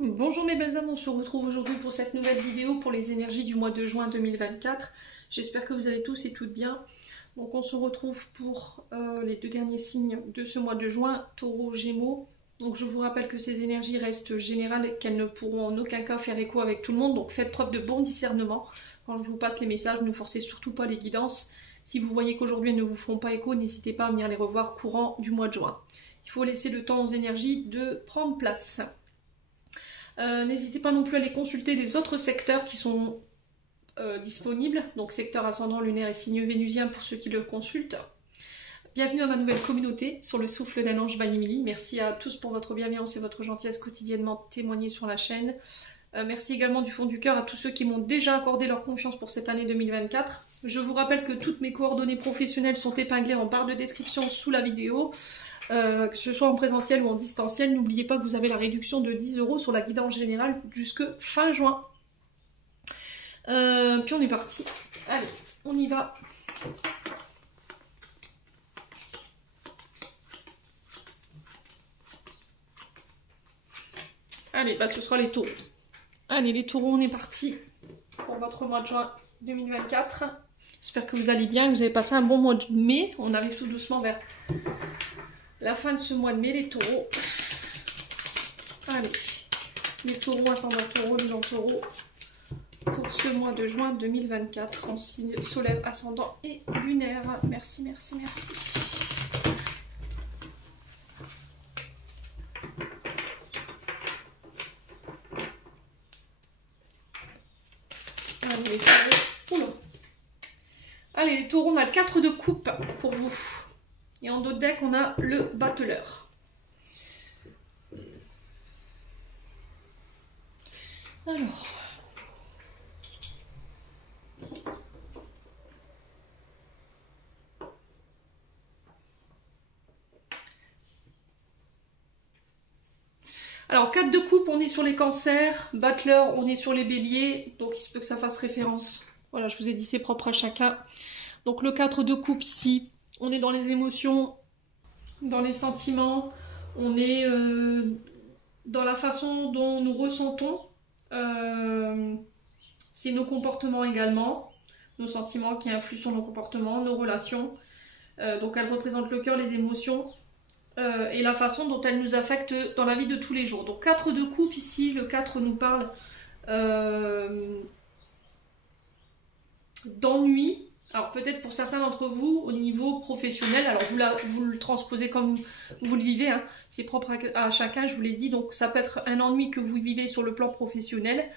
Bonjour mes belles âmes, on se retrouve aujourd'hui pour cette nouvelle vidéo pour les énergies du mois de juin 2024. J'espère que vous allez tous et toutes bien. Donc on se retrouve pour les deux derniers signes de ce mois de juin, Taureau, Gémeaux. Donc je vous rappelle que ces énergies restent générales et qu'elles ne pourront en aucun cas faire écho avec tout le monde. Donc faites preuve de bon discernement. Quand je vous passe les messages, ne forcez surtout pas les guidances. Si vous voyez qu'aujourd'hui elles ne vous font pas écho, n'hésitez pas à venir les revoir courant du mois de juin. Il faut laisser le temps aux énergies de prendre place. N'hésitez pas non plus à les consulter des autres secteurs qui sont disponibles, donc secteur ascendant, lunaire et signe vénusien pour ceux qui le consultent. Bienvenue à ma nouvelle communauté sur le souffle d'un ange by Emily. Merci à tous pour votre bienveillance et votre gentillesse quotidiennement témoignée sur la chaîne. Merci également du fond du cœur à tous ceux qui m'ont déjà accordé leur confiance pour cette année 2024. Je vous rappelle que toutes mes coordonnées professionnelles sont épinglées en barre de description sous la vidéo. Que ce soit en présentiel ou en distanciel, n'oubliez pas que vous avez la réduction de 10 € sur la guidance générale jusque fin juin. Puis on est parti. Allez, on y va. Allez, bah ce sera les taureaux. Allez, les taureaux, on est parti pour votre mois de juin 2024. J'espère que vous allez bien, que vous avez passé un bon mois de mai. On arrive tout doucement vers la fin de ce mois de mai, les taureaux. Allez, les taureaux, ascendant taureau, lunaire taureau, pour ce mois de juin 2024, en signe solaire, ascendant et lunaire. Merci, merci, merci. Allez, les taureaux. Oula. Allez, les taureaux, on a le 4 de coupe pour vous. Et en dos de deck, on a le battleur. Alors. Alors, 4 de coupe, on est sur les cancers. Battleur, on est sur les béliers. Donc, il se peut que ça fasse référence. Voilà, je vous ai dit, c'est propre à chacun. Donc, le 4 de coupe ici, on est dans les émotions, dans les sentiments. On est dans la façon dont nous ressentons. C'est nos comportements également. Nos sentiments qui influent sur nos comportements, nos relations. Donc, elles représentent le cœur, les émotions. Et la façon dont elle nous affecte dans la vie de tous les jours. Donc 4 de coupe ici, le 4 nous parle d'ennui. Alors peut-être pour certains d'entre vous au niveau professionnel, alors vous le transposez comme vous le vivez, hein. C'est propre à chacun, je vous l'ai dit, donc ça peut être un ennui que vous vivez sur le plan professionnel.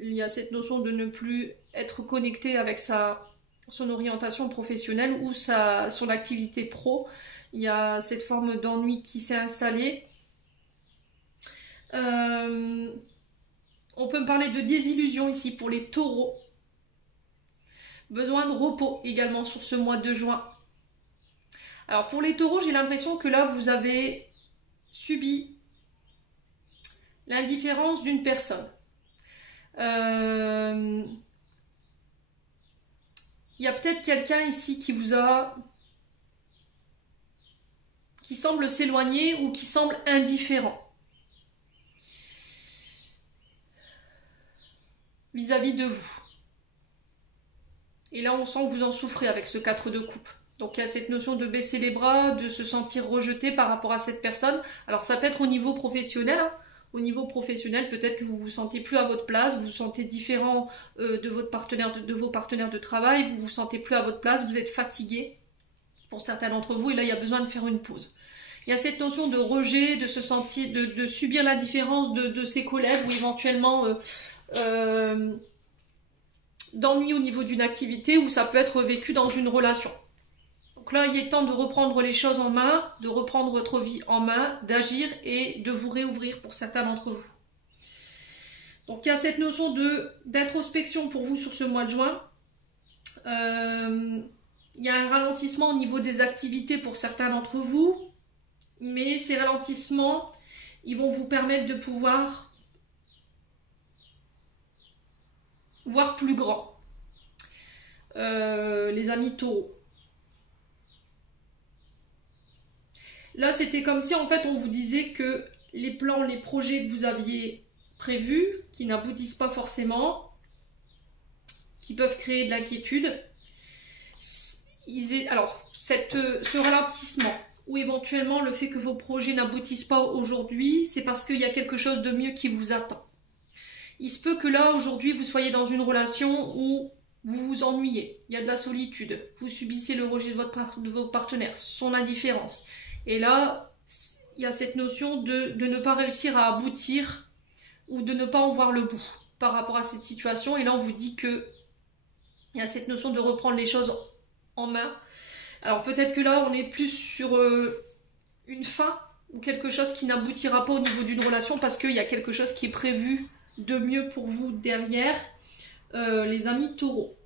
Il y a cette notion de ne plus être connecté avec son orientation professionnelle ou son activité pro. Il y a cette forme d'ennui qui s'est installée. On peut me parler de désillusion ici pour les taureaux. Besoin de repos également sur ce mois de juin. Alors pour les taureaux, j'ai l'impression que là, vous avez subi l'indifférence d'une personne. Il y a peut-être quelqu'un ici qui semble s'éloigner ou qui semble indifférent vis-à-vis de vous. Et là, on sent que vous en souffrez avec ce 4 de coupe. Donc, il y a cette notion de baisser les bras, de se sentir rejeté par rapport à cette personne. Alors, ça peut être au niveau professionnel. Hein. Au niveau professionnel, peut-être que vous vous sentez plus à votre place, vous vous sentez différent de vos partenaires de travail, vous vous sentez plus à votre place, vous êtes fatigué pour certains d'entre vous. Et là, il y a besoin de faire une pause. Il y a cette notion de rejet, de se sentir, de subir l'indifférence de ses collègues ou éventuellement d'ennui au niveau d'une activité ou ça peut être vécu dans une relation. Donc là, il est temps de reprendre les choses en main, de reprendre votre vie en main, d'agir et de vous réouvrir pour certains d'entre vous. Donc il y a cette notion d'introspection pour vous sur ce mois de juin. Il y a un ralentissement au niveau des activités pour certains d'entre vous. Mais ces ralentissements, ils vont vous permettre de pouvoir voir plus grand. Les amis taureaux. Là, c'était comme si en fait on vous disait que les plans, les projets que vous aviez prévus, qui n'aboutissent pas forcément, qui peuvent créer de l'inquiétude. Alors, ce ralentissement, ou éventuellement le fait que vos projets n'aboutissent pas aujourd'hui, c'est parce qu'il y a quelque chose de mieux qui vous attend. Il se peut que là, aujourd'hui, vous soyez dans une relation où vous vous ennuyez, il y a de la solitude, vous subissez le rejet de votre partenaire, son indifférence. Et là, il y a cette notion de ne pas réussir à aboutir ou de ne pas en voir le bout par rapport à cette situation. Et là, on vous dit que il y a cette notion de reprendre les choses en main. Alors peut-être que là, on est plus sur une fin ou quelque chose qui n'aboutira pas au niveau d'une relation parce qu'il y a quelque chose qui est prévu de mieux pour vous derrière. Les amis taureaux.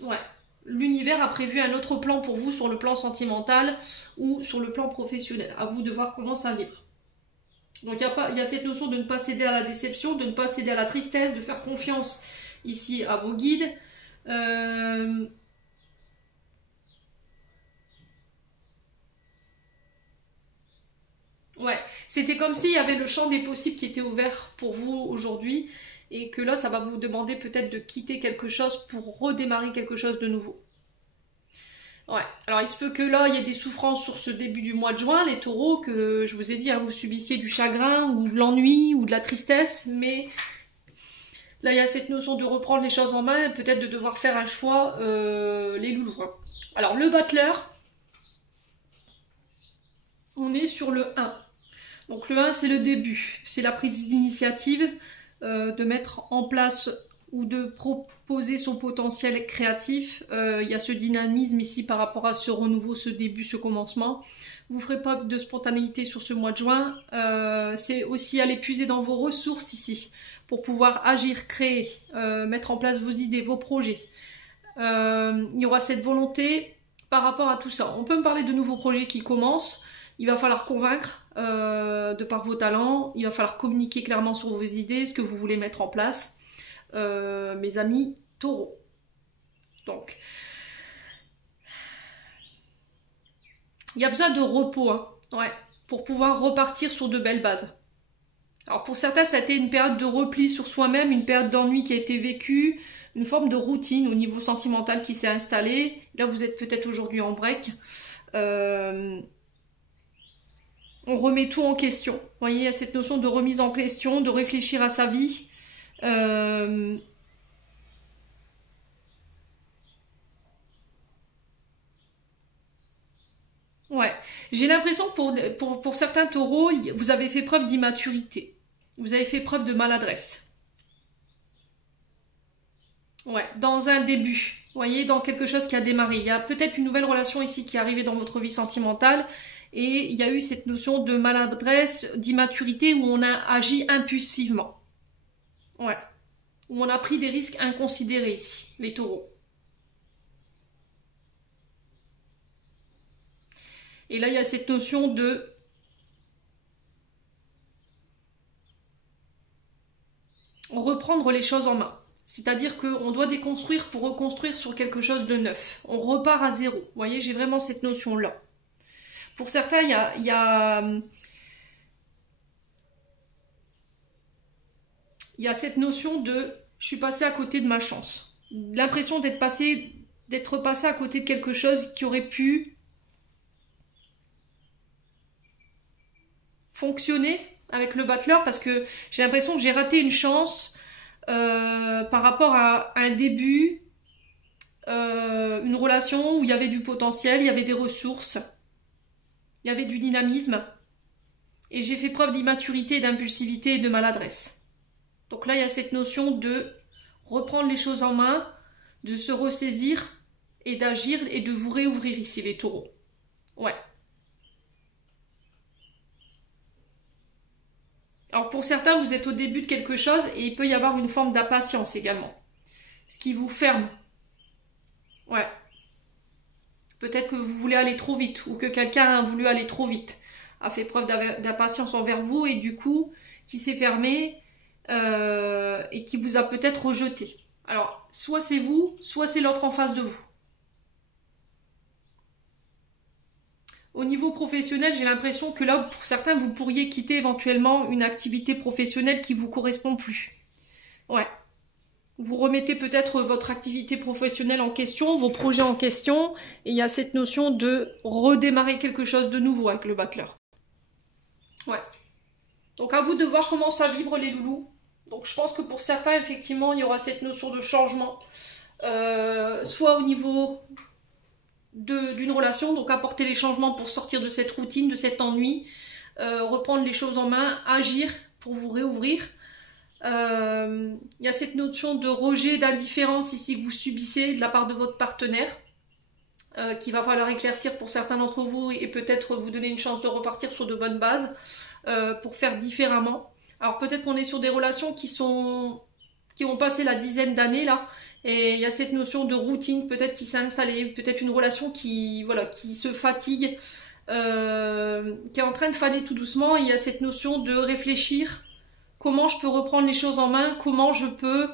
Ouais. L'univers a prévu un autre plan pour vous sur le plan sentimental ou sur le plan professionnel. À vous de voir comment ça vibre. Donc il y a cette notion de ne pas céder à la déception, de ne pas céder à la tristesse, de faire confiance ici à vos guides. Ouais, c'était comme s'il y avait le champ des possibles qui était ouvert pour vous aujourd'hui et que là, ça va vous demander peut-être de quitter quelque chose pour redémarrer quelque chose de nouveau. Ouais, alors il se peut que là, il y ait des souffrances sur ce début du mois de juin, les taureaux, que je vous ai dit, hein, vous subissiez du chagrin ou de l'ennui ou de la tristesse, mais là, il y a cette notion de reprendre les choses en main et peut-être de devoir faire un choix, les loulous. Hein. Alors, le battleur, on est sur le 1. Donc le 1, c'est le début, c'est la prise d'initiative, de mettre en place ou de proposer son potentiel créatif. Il y a ce dynamisme ici par rapport à ce renouveau, ce début, ce commencement. Vous ferez preuve de spontanéité sur ce mois de juin. C'est aussi aller puiser dans vos ressources ici pour pouvoir agir, créer, mettre en place vos idées, vos projets. Il y aura cette volonté par rapport à tout ça. On peut me parler de nouveaux projets qui commencent. Il va falloir convaincre de par vos talents. Il va falloir communiquer clairement sur vos idées, ce que vous voulez mettre en place. Mes amis taureaux. Donc, il y a besoin de repos, hein, ouais, pour pouvoir repartir sur de belles bases. Alors pour certains, ça a été une période de repli sur soi-même, une période d'ennui qui a été vécue, une forme de routine au niveau sentimental qui s'est installée. Là, vous êtes peut-être aujourd'hui en break. On remet tout en question. Vous voyez, il y a cette notion de remise en question, de réfléchir à sa vie. Ouais, j'ai l'impression que pour certains taureaux, vous avez fait preuve d'immaturité. Vous avez fait preuve de maladresse. Ouais, dans un début. Vous voyez, dans quelque chose qui a démarré. Il y a peut-être une nouvelle relation ici qui est arrivée dans votre vie sentimentale. Et il y a eu cette notion de maladresse, d'immaturité où on a agi impulsivement. Ouais. Où on a pris des risques inconsidérés ici, les taureaux. Et là, il y a cette notion de reprendre les choses en main. C'est-à-dire qu'on doit déconstruire pour reconstruire sur quelque chose de neuf. On repart à zéro. Vous voyez, j'ai vraiment cette notion-là. Pour certains, il y a cette notion de « je suis passé à côté de ma chance ». L'impression d'être passé à côté de quelque chose qui aurait pu fonctionner avec le battleur parce que j'ai l'impression que j'ai raté une chance par rapport à un début, une relation où il y avait du potentiel, il y avait des ressources, il y avait du dynamisme et j'ai fait preuve d'immaturité, d'impulsivité et de maladresse. Donc là, il y a cette notion de reprendre les choses en main, de se ressaisir et d'agir et de vous réouvrir ici, les taureaux. Ouais. Alors pour certains, vous êtes au début de quelque chose et il peut y avoir une forme d'impatience également. Ce qui vous ferme. Ouais. Peut-être que vous voulez aller trop vite ou que quelqu'un a voulu aller trop vite, a fait preuve d'impatience envers vous et du coup, qui s'est fermé et qui vous a peut-être rejeté. Alors, soit c'est vous, soit c'est l'autre en face de vous. Au niveau professionnel, j'ai l'impression que là, pour certains, vous pourriez quitter éventuellement une activité professionnelle qui vous correspond plus. Ouais. Vous remettez peut-être votre activité professionnelle en question, vos projets en question, et il y a cette notion de redémarrer quelque chose de nouveau avec le battleur. Ouais. Donc à vous de voir comment ça vibre les loulous. Donc je pense que pour certains, effectivement, il y aura cette notion de changement, soit au niveau d'une relation, donc apporter les changements pour sortir de cette routine, de cet ennui, reprendre les choses en main, agir pour vous réouvrir. Il y a cette notion de rejet, d'indifférence ici que vous subissez de la part de votre partenaire, qu'il va falloir éclaircir pour certains d'entre vous et peut-être vous donner une chance de repartir sur de bonnes bases pour faire différemment. Alors peut-être qu'on est sur des relations qui ont passé la dizaine d'années là, et il y a cette notion de routine peut-être qui s'est installée, peut-être une relation qui se fatigue, qui est en train de faner tout doucement, et il y a cette notion de réfléchir comment je peux reprendre les choses en main, comment je peux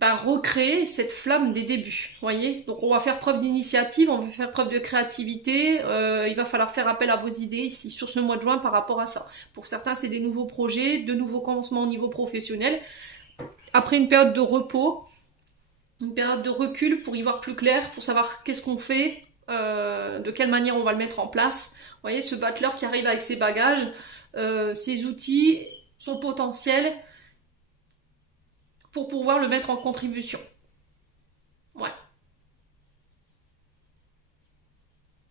recréer cette flamme des débuts, voyez. Donc on va faire preuve d'initiative, on va faire preuve de créativité, il va falloir faire appel à vos idées ici sur ce mois de juin par rapport à ça. Pour certains, c'est des nouveaux projets, de nouveaux commencements au niveau professionnel. Après une période de repos, une période de recul pour y voir plus clair, pour savoir qu'est-ce qu'on fait, de quelle manière on va le mettre en place. Vous voyez, ce battleur qui arrive avec ses bagages, ses outils, son potentiel, pour pouvoir le mettre en contribution. Ouais.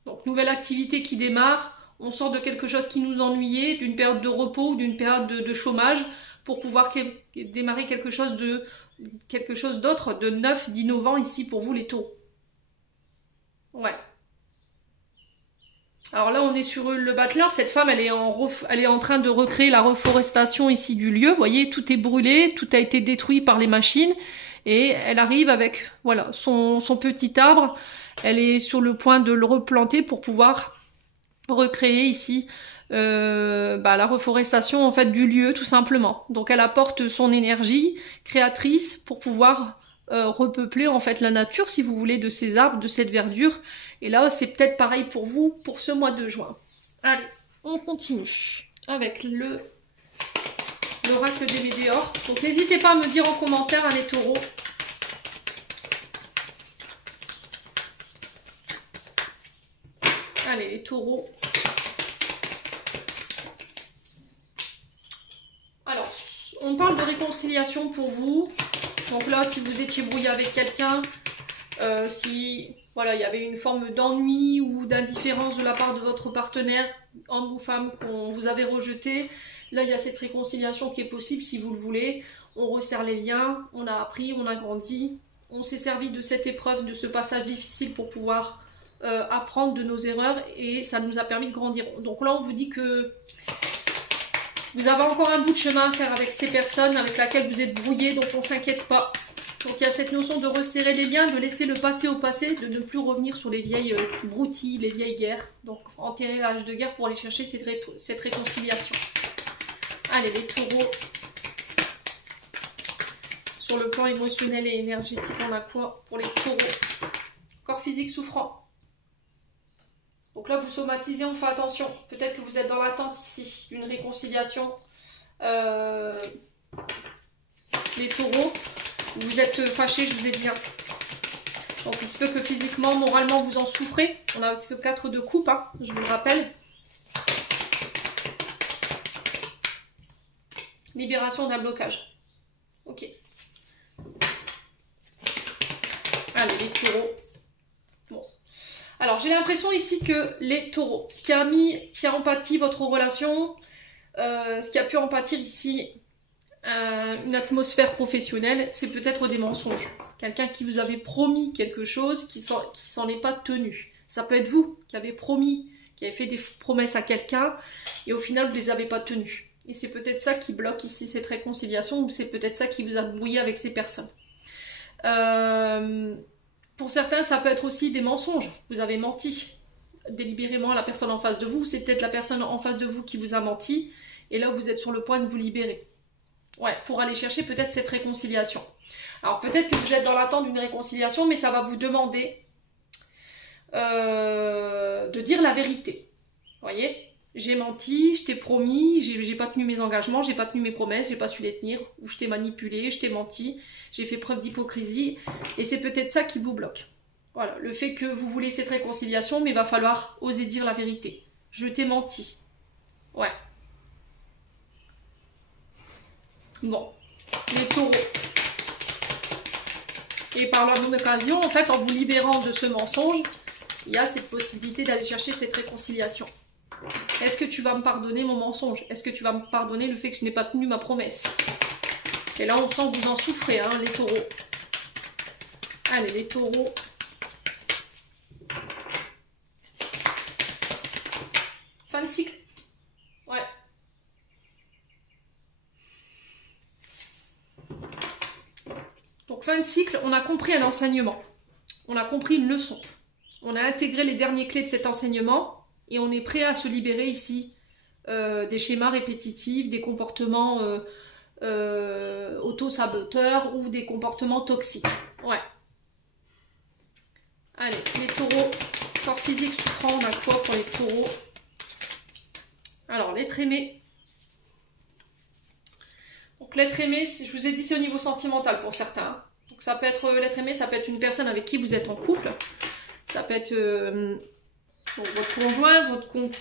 Donc, nouvelle activité qui démarre. On sort de quelque chose qui nous ennuyait, d'une période de repos ou d'une période de chômage, pour pouvoir démarrer quelque chose d'autre, de neuf, d'innovant ici pour vous les taureaux. Ouais. Alors là, on est sur le battleur. Cette femme, elle est en train de recréer la reforestation ici du lieu. Vous voyez, tout est brûlé, tout a été détruit par les machines. Et elle arrive avec voilà son petit arbre. Elle est sur le point de le replanter pour pouvoir recréer ici la reforestation en fait du lieu, tout simplement. Donc elle apporte son énergie créatrice pour pouvoir repeupler en fait la nature, si vous voulez, de ces arbres, de cette verdure. Et là, c'est peut-être pareil pour vous pour ce mois de juin. Allez, on continue avec l'oracle des météores. Donc n'hésitez pas à me dire en commentaire, les taureaux, allez, les taureaux. Alors, on parle de réconciliation pour vous. Donc là, si vous étiez brouillé avec quelqu'un, si voilà, il y avait une forme d'ennui ou d'indifférence de la part de votre partenaire, homme ou femme, qu'on vous avait rejeté, là, il y a cette réconciliation qui est possible si vous le voulez. On resserre les liens, on a appris, on a grandi, on s'est servi de cette épreuve, de ce passage difficile pour pouvoir apprendre de nos erreurs, et ça nous a permis de grandir. Donc là, on vous dit que vous avez encore un bout de chemin à faire avec ces personnes avec lesquelles vous êtes brouillé, donc on ne s'inquiète pas. Donc il y a cette notion de resserrer les liens, de laisser le passé au passé, de ne plus revenir sur les vieilles broutilles, les vieilles guerres. Donc enterrer l'âge de guerre pour aller chercher cette réconciliation. Allez, les taureaux. Sur le plan émotionnel et énergétique, on a quoi pour les taureaux? Corps physique souffrant. Donc là, vous somatisez, on fait attention. Peut-être que vous êtes dans l'attente ici d'une réconciliation. Les taureaux, vous êtes fâchés, je vous ai dit. Donc il se peut que physiquement, moralement, vous en souffrez. On a ce 4 de coupe, hein, je vous le rappelle. Libération d'un blocage. Ok. Allez, les taureaux. Bon. Alors, j'ai l'impression ici que les taureaux, ce qui a empathie votre relation, ce qui a pu empâtir ici une atmosphère professionnelle, c'est peut-être des mensonges. Quelqu'un qui vous avait promis quelque chose qui s'en est pas tenu. Ça peut être vous qui avez promis, qui avez fait des promesses à quelqu'un et au final vous les avez pas tenues. Et c'est peut-être ça qui bloque ici cette réconciliation, ou c'est peut-être ça qui vous a brouillé avec ces personnes. Pour certains, ça peut être aussi des mensonges. Vous avez menti délibérément à la personne en face de vous. C'est peut-être la personne en face de vous qui vous a menti. Et là, vous êtes sur le point de vous libérer. Ouais, pour aller chercher peut-être cette réconciliation. Alors peut-être que vous êtes dans l'attente d'une réconciliation, mais ça va vous demander de dire la vérité. Vous voyez? J'ai menti, je t'ai promis, j'ai pas tenu mes engagements, j'ai pas tenu mes promesses, j'ai pas su les tenir, ou je t'ai manipulé, je t'ai menti, j'ai fait preuve d'hypocrisie, et c'est peut-être ça qui vous bloque. Voilà, le fait que vous voulez cette réconciliation, mais il va falloir oser dire la vérité. Je t'ai menti. Ouais. Bon, les taureaux. Et par la même occasion, en fait, en vous libérant de ce mensonge, il y a cette possibilité d'aller chercher cette réconciliation. Est-ce que tu vas me pardonner mon mensonge? Est-ce que tu vas me pardonner le fait que je n'ai pas tenu ma promesse? Et là, on sent que vous en souffrez, hein, les taureaux. Allez, les taureaux. Fin de cycle. Ouais. Donc, fin de cycle, on a compris un enseignement. On a compris une leçon. On a intégré les dernières clés de cet enseignement. Et on est prêt à se libérer ici des schémas répétitifs, des comportements auto-saboteurs ou des comportements toxiques. Ouais. Allez, les taureaux, corps physique souffrant, on a quoi pour les taureaux? Alors, l'être aimé. Donc, l'être aimé, je vous ai dit, c'est au niveau sentimental pour certains. Hein. Donc, ça peut être l'être aimé, ça peut être une personne avec qui vous êtes en couple. Ça peut être... donc, votre conjoint,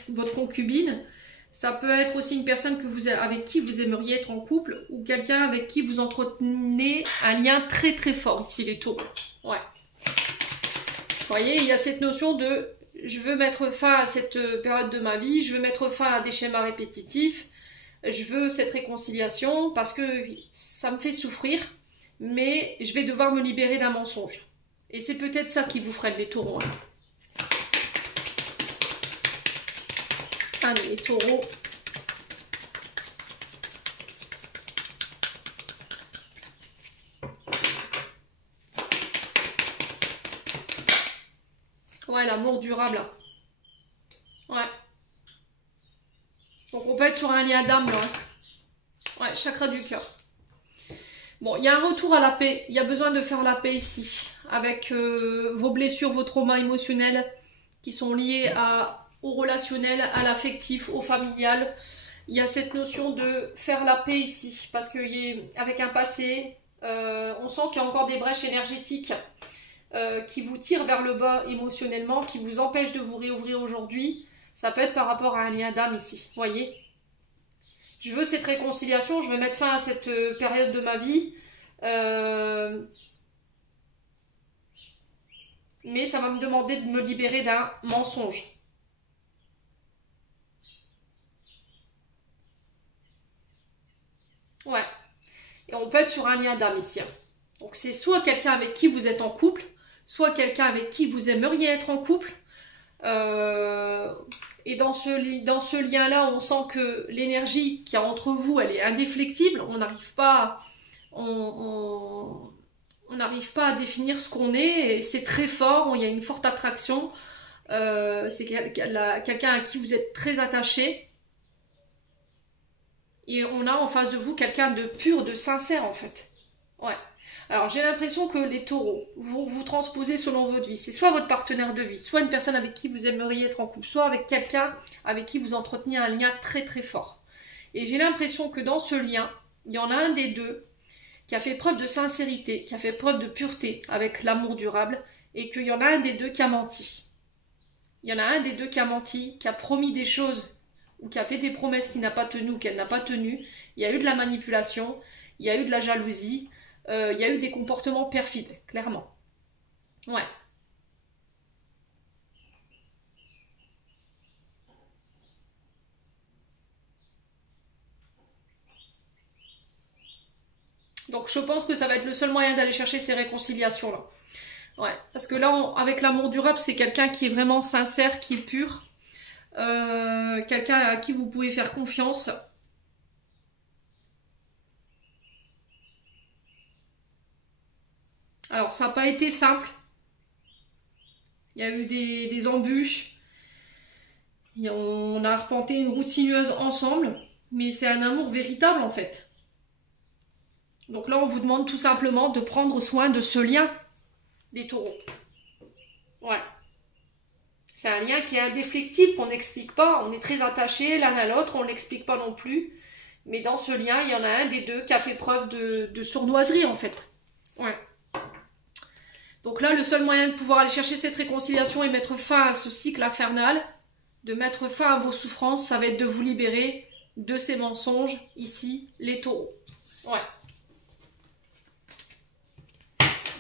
votre concubine, ça peut être aussi une personne avec qui vous aimeriez être en couple ou quelqu'un avec qui vous entretenez un lien très très fort, ici les taureaux. Ouais. Vous voyez, il y a cette notion de je veux mettre fin à cette période de ma vie, je veux mettre fin à des schémas répétitifs, je veux cette réconciliation parce que ça me fait souffrir, mais je vais devoir me libérer d'un mensonge. Et c'est peut-être ça qui vous freine les taureaux. Hein. Allez, les taureaux. Ouais, l'amour durable. Ouais. Donc on peut être sur un lien d'âme là. Ouais, chakra du cœur. Bon, il y a un retour à la paix. Il y a besoin de faire la paix ici. Avec vos blessures, vos traumas émotionnels qui sont liés au relationnel, à l'affectif, au familial. Il y a cette notion de faire la paix ici. Parce qu'avec un passé, on sent qu'il y a encore des brèches énergétiques qui vous tirent vers le bas émotionnellement, qui vous empêchent de vous réouvrir aujourd'hui. Ça peut être par rapport à un lien d'âme ici, voyez. Je veux cette réconciliation, je veux mettre fin à cette période de ma vie. Mais ça va me demander de me libérer d'un mensonge. Ouais. Et on peut être sur un lien d'âme ici. Hein. Donc c'est soit quelqu'un avec qui vous êtes en couple, soit quelqu'un avec qui vous aimeriez être en couple. Et dans ce lien-là, on sent que l'énergie qu'il y a entre vous, elle est indéflectible. On n'arrive pas, on n'arrive pas à définir ce qu'on est. Et c'est très fort, il y a une forte attraction. C'est quelqu'un à qui vous êtes très attaché. Et on a en face de vous quelqu'un de pur, de sincère en fait. Ouais. Alors j'ai l'impression que les taureaux, vous transposez selon votre vie. C'est soit votre partenaire de vie, soit une personne avec qui vous aimeriez être en couple, soit avec quelqu'un avec qui vous entreteniez un lien très très fort. Et j'ai l'impression que dans ce lien, il y en a un des deux qui a fait preuve de sincérité, qui a fait preuve de pureté avec l'amour durable, et qu'il y en a un des deux qui a menti. Il y en a un des deux qui a menti, qui a promis des choses, ou qui a fait des promesses qu'il n'a pas tenues ou qu'elle n'a pas tenues. Il y a eu de la manipulation, il y a eu de la jalousie, il y a eu des comportements perfides, clairement. Ouais. Donc je pense que ça va être le seul moyen d'aller chercher ces réconciliations-là. Ouais, parce que là, avec l'amour durable, c'est quelqu'un qui est vraiment sincère, qui est pur. Quelqu'un à qui vous pouvez faire confiance. Alors, ça n'a pas été simple. Il y a eu des embûches. On a arpenté une route sinueuse ensemble. Mais c'est un amour véritable, en fait. Donc là, on vous demande tout simplement de prendre soin de ce lien des taureaux. Ouais. C'est un lien qui est indéfectible, qu'on n'explique pas. On est très attachés l'un à l'autre, on ne l'explique pas non plus. Mais dans ce lien, il y en a un des deux qui a fait preuve de sournoiserie, en fait. Ouais. Donc là, le seul moyen de pouvoir aller chercher cette réconciliation et mettre fin à ce cycle infernal, de mettre fin à vos souffrances, ça va être de vous libérer de ces mensonges, ici, les taureaux. Ouais.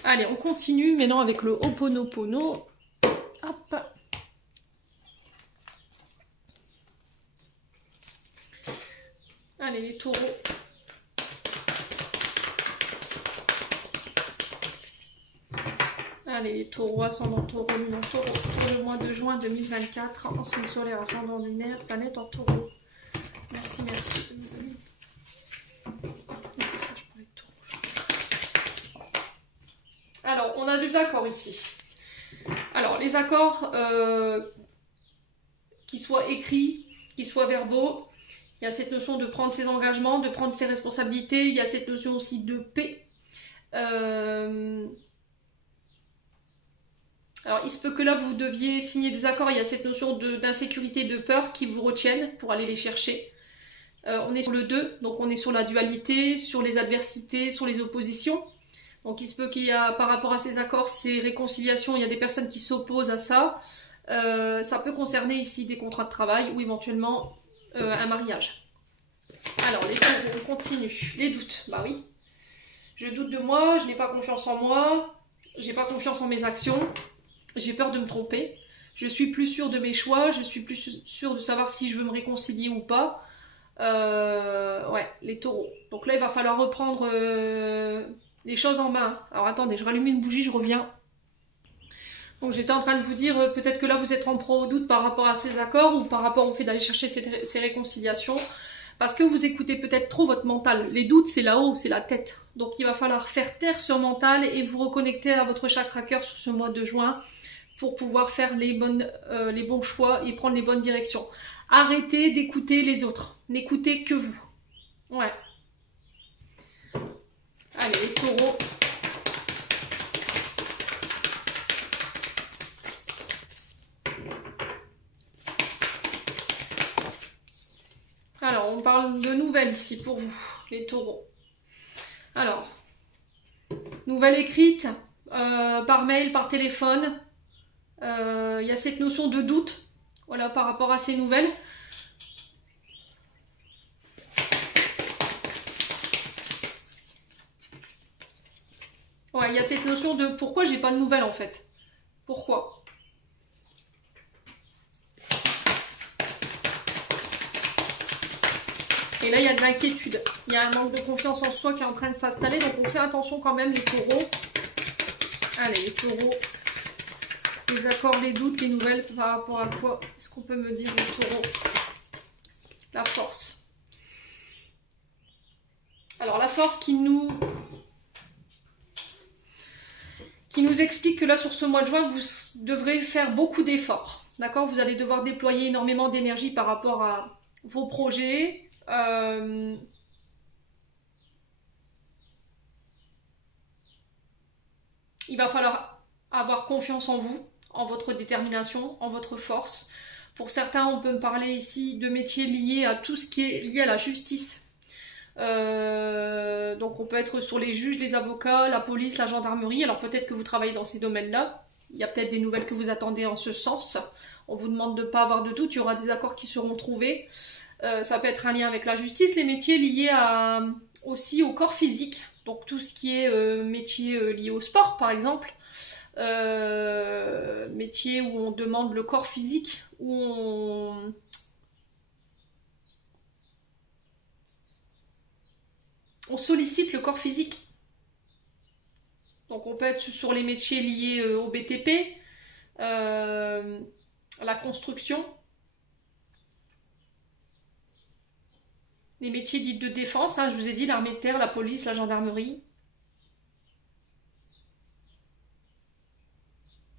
Allez, on continue maintenant avec le Ho'oponopono. Hop. Allez, les taureaux. Allez, les taureaux, ascendant taureau, lune en taureau, pour le mois de juin 2024, en signe solaire, ascendant lunaire, planète en taureau. Merci, merci de me donner un message pour les taureaux. Alors, on a des accords ici. Alors, les accords, qu'ils soient écrits, qu'ils soient verbaux, il y a cette notion de prendre ses engagements, de prendre ses responsabilités, il y a cette notion aussi de paix. Alors, il se peut que là, vous deviez signer des accords, il y a cette notion d'insécurité, de peur qui vous retiennent pour aller les chercher. On est sur le 2, donc on est sur la dualité, sur les adversités, sur les oppositions. Donc, il se peut qu'il y a, par rapport à ces accords, ces réconciliations, il y a des personnes qui s'opposent à ça. Ça peut concerner ici des contrats de travail ou éventuellement un mariage. Alors, les taureaux, on continue. Les doutes, bah oui. Je doute de moi, je n'ai pas confiance en moi, j'ai pas confiance en mes actions. J'ai peur de me tromper, je suis plus sûre de mes choix, je suis plus sûre de savoir si je veux me réconcilier ou pas. Ouais, les taureaux. Donc là, il va falloir reprendre les choses en main. Alors attendez, je rallume une bougie, je reviens. Donc j'étais en train de vous dire, peut-être que là, vous êtes en proie au doute par rapport à ces accords ou par rapport au fait d'aller chercher ces réconciliations. Parce que vous écoutez peut-être trop votre mental. Les doutes, c'est là-haut, c'est la tête. Donc il va falloir faire taire ce mental et vous reconnecter à votre chakra cœur sur ce mois de juin pour pouvoir faire les bons choix et prendre les bonnes directions. Arrêtez d'écouter les autres. N'écoutez que vous. Ouais. Allez, les taureaux. Alors, on parle de nouvelles ici pour vous, les taureaux. Alors, nouvelles écrites, par mail, par téléphone. Il y a cette notion de doute, voilà, par rapport à ces nouvelles. Ouais, il y a cette notion de pourquoi j'ai pas de nouvelles en fait. Pourquoi? Et là, il y a de l'inquiétude. Il y a un manque de confiance en soi qui est en train de s'installer. Donc, on fait attention quand même, les taureaux. Allez, les taureaux. Les accords, les doutes, les nouvelles. Par rapport à quoi est-ce qu'on peut me dire, les taureaux? La force. Alors, la force qui nous explique que là, sur ce mois de juin, vous devrez faire beaucoup d'efforts. D'accord? Vous allez devoir déployer énormément d'énergie par rapport à vos projets. Il va falloir avoir confiance en vous, en votre détermination, en votre force. Pour certains, on peut me parler ici de métiers liés à tout ce qui est lié à la justice. Donc on peut être sur les juges, les avocats, la police, la gendarmerie. Alors peut-être que vous travaillez dans ces domaines-là. Il y a peut-être des nouvelles que vous attendez en ce sens. On vous demande de ne pas avoir de doute. Il y aura des accords qui seront trouvés. Ça peut être un lien avec la justice. Les métiers liés aussi au corps physique. Donc tout ce qui est métier lié au sport par exemple. Métier où on demande le corps physique, où on sollicite le corps physique. Donc on peut être sur les métiers liés au BTP, à la construction, les métiers dits de défense, hein, je vous ai dit, l'armée de terre, la police, la gendarmerie.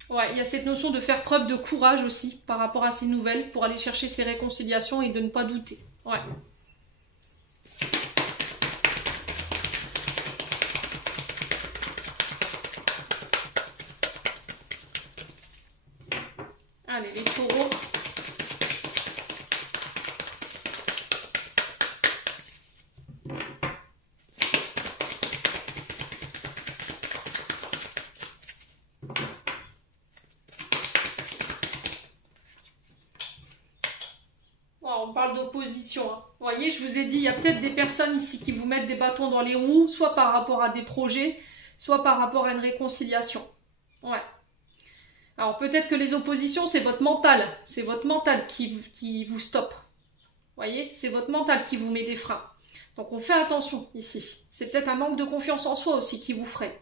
Ouais, il y a cette notion de faire preuve de courage aussi par rapport à ces nouvelles pour aller chercher ces réconciliations et de ne pas douter. Ouais. Allez. Allez, les taureaux. On parle d'opposition. Hein. Vous voyez, je vous ai dit, il y a peut-être des personnes ici qui vous mettent des bâtons dans les roues, soit par rapport à des projets, soit par rapport à une réconciliation. Ouais. Alors peut-être que les oppositions, c'est votre mental. C'est votre mental qui vous stoppe. Vous voyez, c'est votre mental qui vous met des freins. Donc on fait attention ici. C'est peut-être un manque de confiance en soi aussi qui vous freine.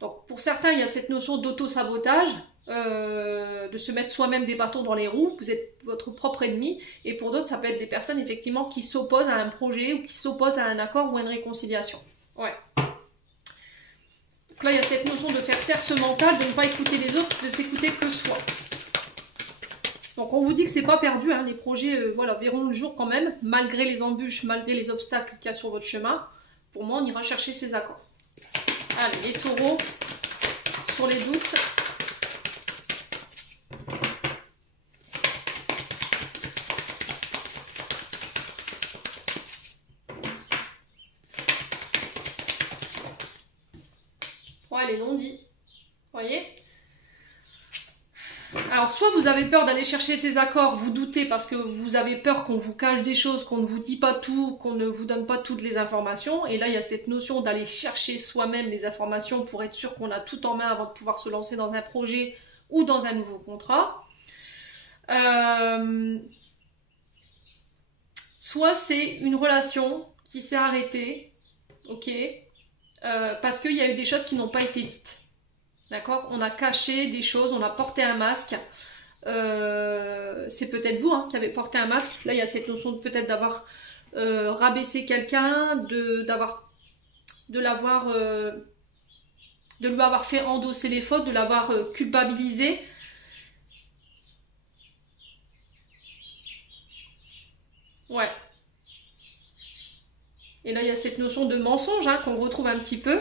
Donc pour certains, il y a cette notion d'auto-sabotage. De se mettre soi-même des bâtons dans les roues, vous êtes votre propre ennemi, et pour d'autres ça peut être des personnes effectivement qui s'opposent à un projet ou qui s'opposent à un accord ou à une réconciliation. Ouais. Donc là il y a cette notion de faire taire ce mental, de ne pas écouter les autres, de s'écouter que soi. Donc on vous dit que c'est pas perdu, hein, les projets voilà, verront le jour quand même, malgré les embûches, malgré les obstacles qu'il y a sur votre chemin. Pour moi on ira chercher ces accords. Allez les taureaux, sur les doutes. Ouais, les non-dits. Vous voyez? Alors, soit vous avez peur d'aller chercher ces accords, vous doutez parce que vous avez peur qu'on vous cache des choses, qu'on ne vous dit pas tout, qu'on ne vous donne pas toutes les informations. Et là, il y a cette notion d'aller chercher soi-même les informations pour être sûr qu'on a tout en main avant de pouvoir se lancer dans un projet ou dans un nouveau contrat. Soit c'est une relation qui s'est arrêtée, ok, parce qu'il y a eu des choses qui n'ont pas été dites. D'accord? On a caché des choses, on a porté un masque. C'est peut-être vous hein, qui avez porté un masque. Là, il y a cette notion de peut-être d'avoir rabaissé quelqu'un, de lui avoir fait endosser les fautes, de l'avoir culpabilisé. Ouais. Et là, il y a cette notion de mensonge hein, qu'on retrouve un petit peu.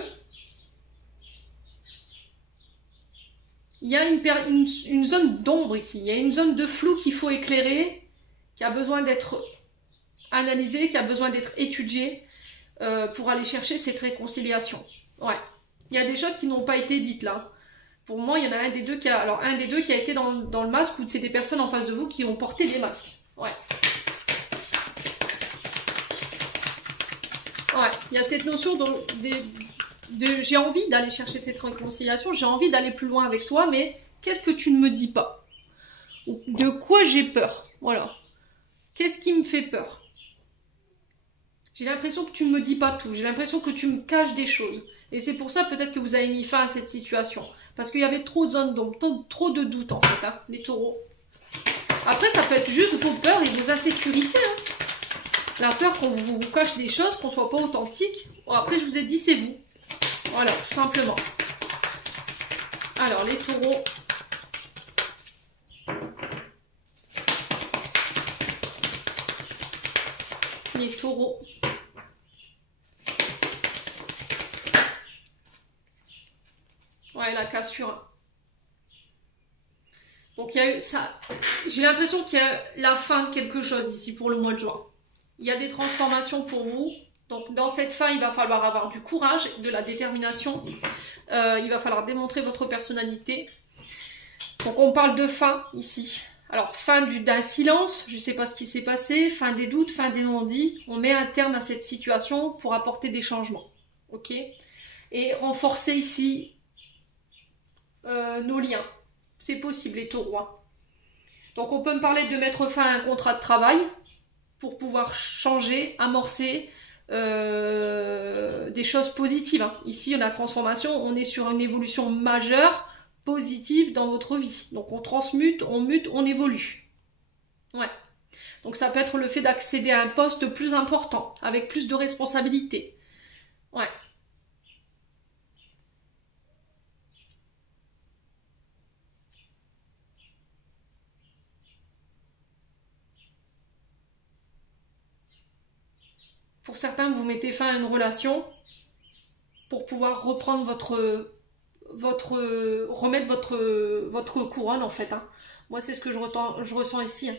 Il y a une zone d'ombre ici, il y a une zone de flou qu'il faut éclairer, qui a besoin d'être analysée, qui a besoin d'être étudiée pour aller chercher cette réconciliation. Ouais, il y a des choses qui n'ont pas été dites là. Pour moi, il y en a un des deux qui a, alors un des deux qui a été dans le masque, ou c'est des personnes en face de vous qui ont porté des masques. Ouais. Ouais, il y a cette notion j'ai envie d'aller chercher cette réconciliation, j'ai envie d'aller plus loin avec toi, mais qu'est-ce que tu ne me dis pas? De quoi j'ai peur? Voilà. Qu'est-ce qui me fait peur? J'ai l'impression que tu ne me dis pas tout, j'ai l'impression que tu me caches des choses. Et c'est pour ça peut-être que vous avez mis fin à cette situation. Parce qu'il y avait trop de zones d'ombre, trop de doutes en fait, hein, les taureaux. Après, ça peut être juste vos peurs et vos insécurités. Hein. La peur qu'on vous cache des choses, qu'on ne soit pas authentique. Bon, après, je vous ai dit, c'est vous. Voilà, tout simplement. Alors, les taureaux. Les taureaux. Ouais, la cassure. Donc, il y a eu ça. J'ai l'impression qu'il y a la fin de quelque chose ici pour le mois de juin. Il y a des transformations pour vous. Donc, dans cette fin, il va falloir avoir du courage, de la détermination. Il va falloir démontrer votre personnalité. Donc, on parle de fin ici. Alors, fin d'un silence, je ne sais pas ce qui s'est passé, fin des doutes, fin des non-dits. On met un terme à cette situation pour apporter des changements. Ok? Et renforcer ici nos liens. C'est possible, les taureaux. Donc, on peut me parler de mettre fin à un contrat de travail pour pouvoir changer, amorcer des choses positives. Hein. Ici, la transformation, on est sur une évolution majeure, positive dans votre vie. Donc, on transmute, on mute, on évolue. Ouais. Donc, ça peut être le fait d'accéder à un poste plus important, avec plus de responsabilités. Ouais. Pour certains, vous mettez fin à une relation pour pouvoir reprendre remettre votre couronne en fait. Hein. Moi, c'est ce que je ressens ici. Hein.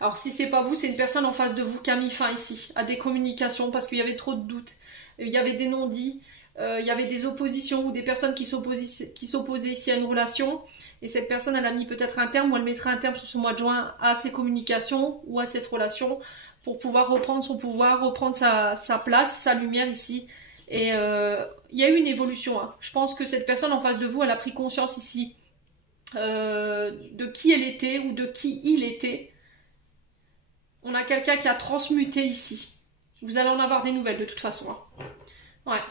Alors, si c'est pas vous, c'est une personne en face de vous qui a mis fin ici à des communications parce qu'il y avait trop de doutes, il y avait des non-dits, il y avait des oppositions ou des personnes qui s'opposaient ici à une relation. Et cette personne, elle a mis peut-être un terme ou elle mettra un terme sur ce mois de juin à ces communications ou à cette relation pour pouvoir reprendre son pouvoir, reprendre sa place, sa lumière ici. Et il y a eu une évolution. Hein. Je pense que cette personne en face de vous, elle a pris conscience ici de qui elle était ou de qui il était. On a quelqu'un qui a transmuté ici. Vous allez en avoir des nouvelles de toute façon. Hein. Ouais.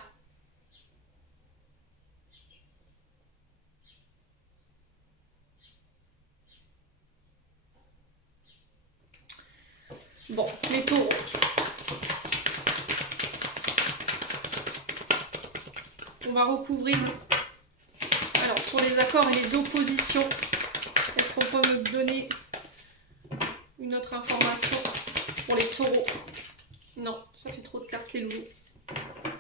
Bon, les taureaux. On va recouvrir. Alors, sur les accords et les oppositions, est-ce qu'on peut me donner une autre information pour les taureaux? Non, ça fait trop de cartes les loups.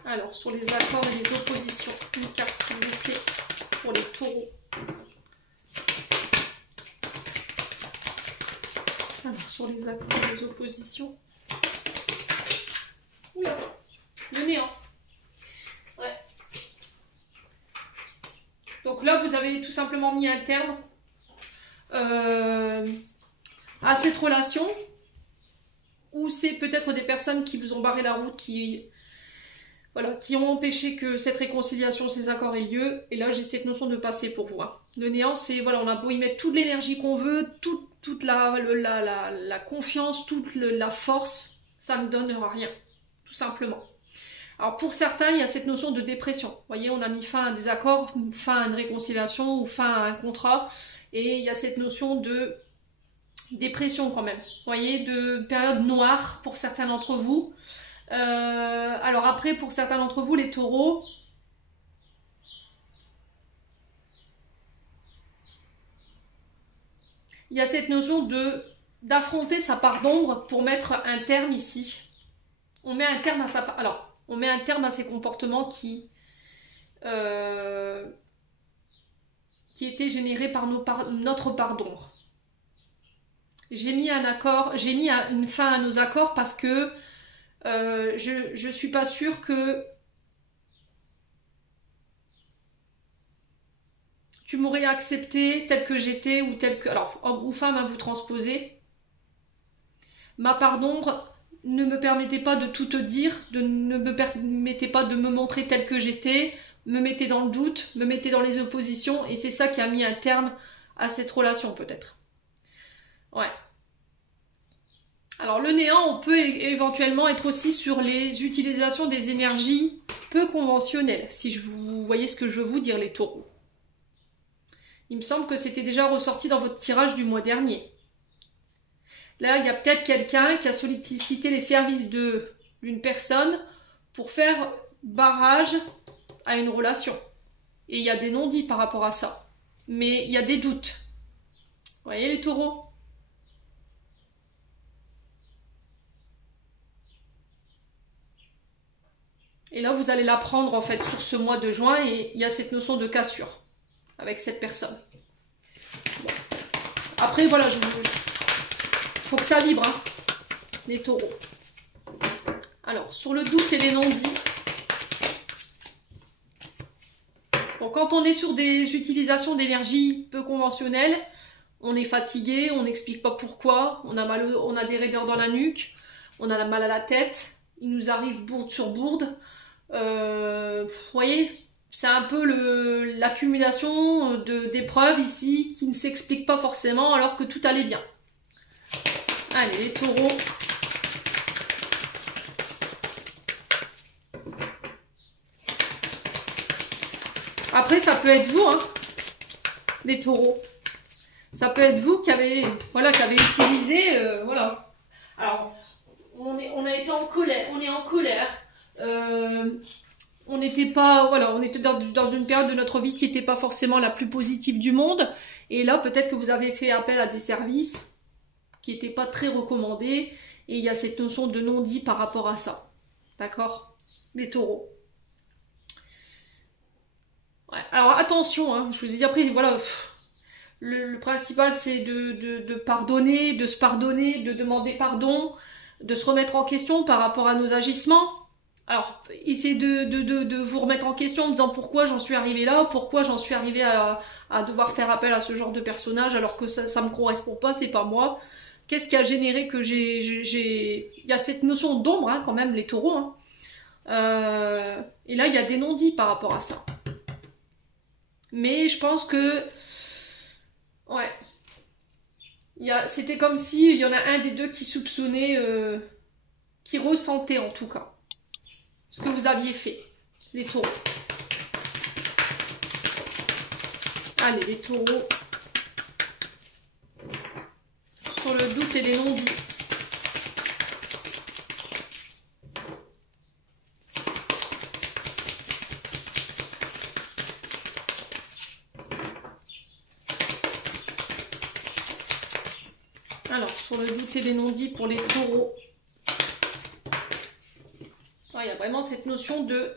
Alors, sur les accords et les oppositions, une carte s'il vous plaît pour les taureaux. Alors, sur les accords et les oppositions. Oula, le néant. Ouais. Donc là, vous avez tout simplement mis un terme à cette relation. Ou c'est peut-être des personnes qui vous ont barré la route, qui ont empêché que cette réconciliation, ces accords aient lieu. Et là, j'ai cette notion de passé pour vous. Hein. Le néant, c'est, voilà, on a beau y mettre toute l'énergie qu'on veut, toute la confiance, toute la force, ça ne donne rien, tout simplement. Alors pour certains, il y a cette notion de dépression. Vous voyez, on a mis fin à des accords, fin à une réconciliation ou fin à un contrat. Et il y a cette notion de dépression quand même. Vous voyez, de période noire pour certains d'entre vous. Alors après, pour certains d'entre vous, les taureaux, il y a cette notion d'affronter sa part d'ombre pour mettre un terme ici. On met un terme à sa part. Alors, on met un terme à ces comportements qui étaient générés par notre part d'ombre. J'ai mis un accord, j'ai mis une fin à nos accords parce que je suis pas sûre que tu m'aurais accepté tel que j'étais ou tel que... Alors, homme ou femme, à vous transposer. Ma part d'ombre ne me permettait pas de tout te dire, ne me permettait pas de me montrer tel que j'étais, me mettait dans le doute, me mettait dans les oppositions, et c'est ça qui a mis un terme à cette relation peut-être. Ouais. Alors le néant, on peut éventuellement être aussi sur les utilisations des énergies peu conventionnelles, si vous voyez ce que je veux vous dire, les taureaux. Il me semble que c'était déjà ressorti dans votre tirage du mois dernier. Là, il y a peut-être quelqu'un qui a sollicité les services d'une personne pour faire barrage à une relation. Et il y a des non-dits par rapport à ça. Mais il y a des doutes. Vous voyez les taureaux ? Et là, vous allez l'apprendre en fait sur ce mois de juin et il y a cette notion de cassure avec cette personne. Bon. Après, voilà, faut que ça vibre, hein, les taureaux. Alors, sur le doute et les non-dits. Bon, quand on est sur des utilisations d'énergie peu conventionnelles, on est fatigué, on n'explique pas pourquoi, on a des raideurs dans la nuque, on a mal à la tête, il nous arrive bourde sur bourde. Vous voyez, c'est un peu l'accumulation d'épreuves ici qui ne s'explique pas forcément alors que tout allait bien. Allez, les taureaux. Après, ça peut être vous, hein, les taureaux. Ça peut être vous qui avez utilisé, voilà. Alors, on a été en colère, on est en colère. On n'était pas, voilà, on était dans une période de notre vie qui n'était pas forcément la plus positive du monde. Et là, peut-être que vous avez fait appel à des services qui n'étaient pas très recommandés. Et il y a cette notion de non-dit par rapport à ça. D'accord ? Les taureaux. Ouais. Alors attention, hein, je vous ai dit après, voilà, Le principal, c'est de pardonner, de se pardonner, de demander pardon, de se remettre en question par rapport à nos agissements. Alors, essayez de vous remettre en question en disant pourquoi j'en suis arrivé là, pourquoi j'en suis arrivé à devoir faire appel à ce genre de personnage alors que ça me correspond pas, c'est pas moi. Qu'est-ce qui a généré que il y a cette notion d'ombre, hein, quand même, les taureaux. Hein. Et là, il y a des non-dits par rapport à ça. Mais je pense que... Ouais. C'était comme si il y en a un des deux qui soupçonnait, qui ressentait en tout cas, ce que vous aviez fait, les taureaux. Allez, les taureaux. Sur le doute et les non-dits. Alors, sur le doute et les non-dits pour les taureaux. Il y a vraiment cette notion de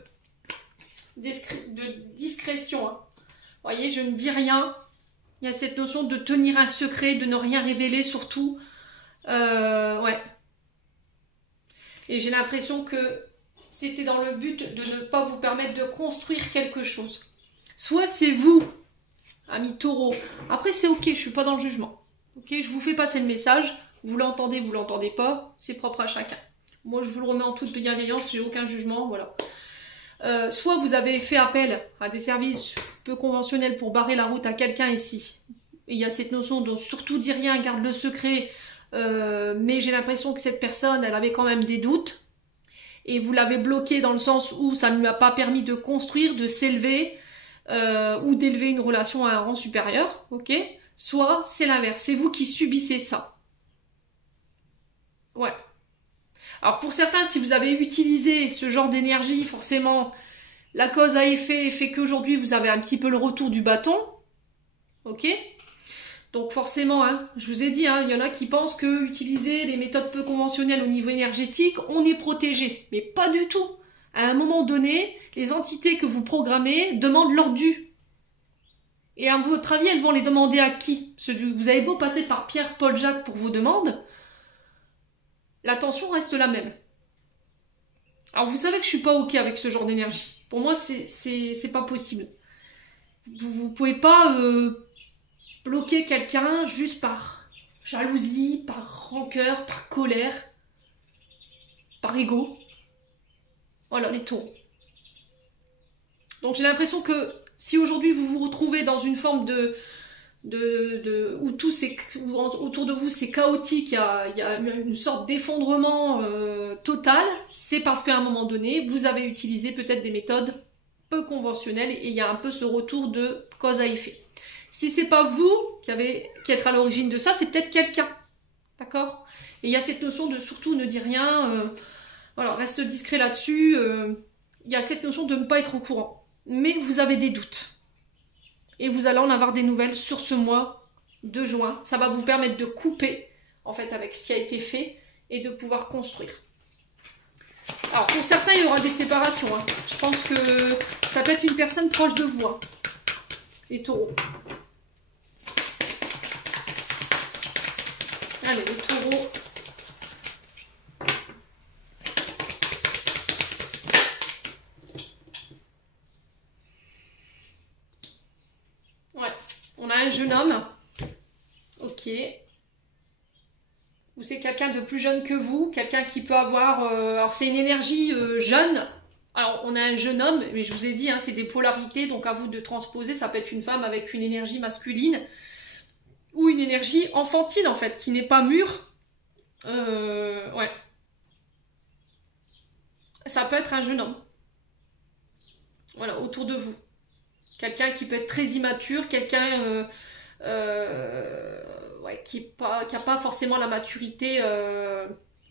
discrétion. Hein. Vous voyez, je ne dis rien. Il y a cette notion de tenir un secret, de ne rien révéler surtout. Ouais. Et j'ai l'impression que c'était dans le but de ne pas vous permettre de construire quelque chose. Soit c'est vous, amis taureaux. Après, c'est ok, je ne suis pas dans le jugement. Ok, je vous fais passer le message. Vous l'entendez, vous l'entendez pas. C'est propre à chacun. Moi, je vous le remets en toute bienveillance. J'ai aucun jugement, voilà. Soit vous avez fait appel à des services peu conventionnels pour barrer la route à quelqu'un ici. Et il y a cette notion de surtout dis rien, garde le secret. Mais j'ai l'impression que cette personne, elle avait quand même des doutes. Et vous l'avez bloqué dans le sens où ça ne lui a pas permis de construire, de s'élever ou d'élever une relation à un rang supérieur. Ok ? Soit c'est l'inverse, c'est vous qui subissez ça. Ouais. Alors pour certains, si vous avez utilisé ce genre d'énergie, forcément, la cause à effet fait qu'aujourd'hui vous avez un petit peu le retour du bâton. Ok ? Donc forcément, hein, je vous ai dit, hein, il y en a qui pensent que utiliser les méthodes peu conventionnelles au niveau énergétique, on est protégé. Mais pas du tout. À un moment donné, les entités que vous programmez demandent leur dû. Et à votre avis, elles vont les demander à qui? Vous avez beau passer par Pierre, Paul, Jacques pour vos demandes, l'attention reste la même. Alors vous savez que je suis pas ok avec ce genre d'énergie. Pour moi, c'est pas possible. Vous pouvez pas bloquer quelqu'un juste par jalousie, par rancœur, par colère, par ego. Voilà, les taureaux. Donc j'ai l'impression que si aujourd'hui vous vous retrouvez dans une forme où autour de vous c'est chaotique, il y a une sorte d'effondrement total, c'est parce qu'à un moment donné, vous avez utilisé peut-être des méthodes peu conventionnelles et il y a un peu ce retour de cause à effet. Si c'est pas vous qui êtes à l'origine de ça, c'est peut-être quelqu'un. D'accord ? Et il y a cette notion de surtout ne dis rien, voilà, reste discret là-dessus. Il y a cette notion de ne pas être au courant. Mais vous avez des doutes. Et vous allez en avoir des nouvelles sur ce mois de juin. Ça va vous permettre de couper, en fait, avec ce qui a été fait et de pouvoir construire. Alors, pour certains, il y aura des séparations. Hein. Je pense que ça peut être une personne proche de vous. Hein. Les taureaux. Allez, les taureaux. On a un jeune homme, ok, ou c'est quelqu'un de plus jeune que vous, quelqu'un qui peut avoir, alors c'est une énergie jeune, alors on a un jeune homme, mais je vous ai dit, hein, c'est des polarités, donc à vous de transposer, ça peut être une femme avec une énergie masculine, ou une énergie enfantine en fait, qui n'est pas mûre, ouais, ça peut être un jeune homme, voilà, autour de vous. Quelqu'un qui peut être très immature, quelqu'un ouais, qui n'a pas forcément la maturité.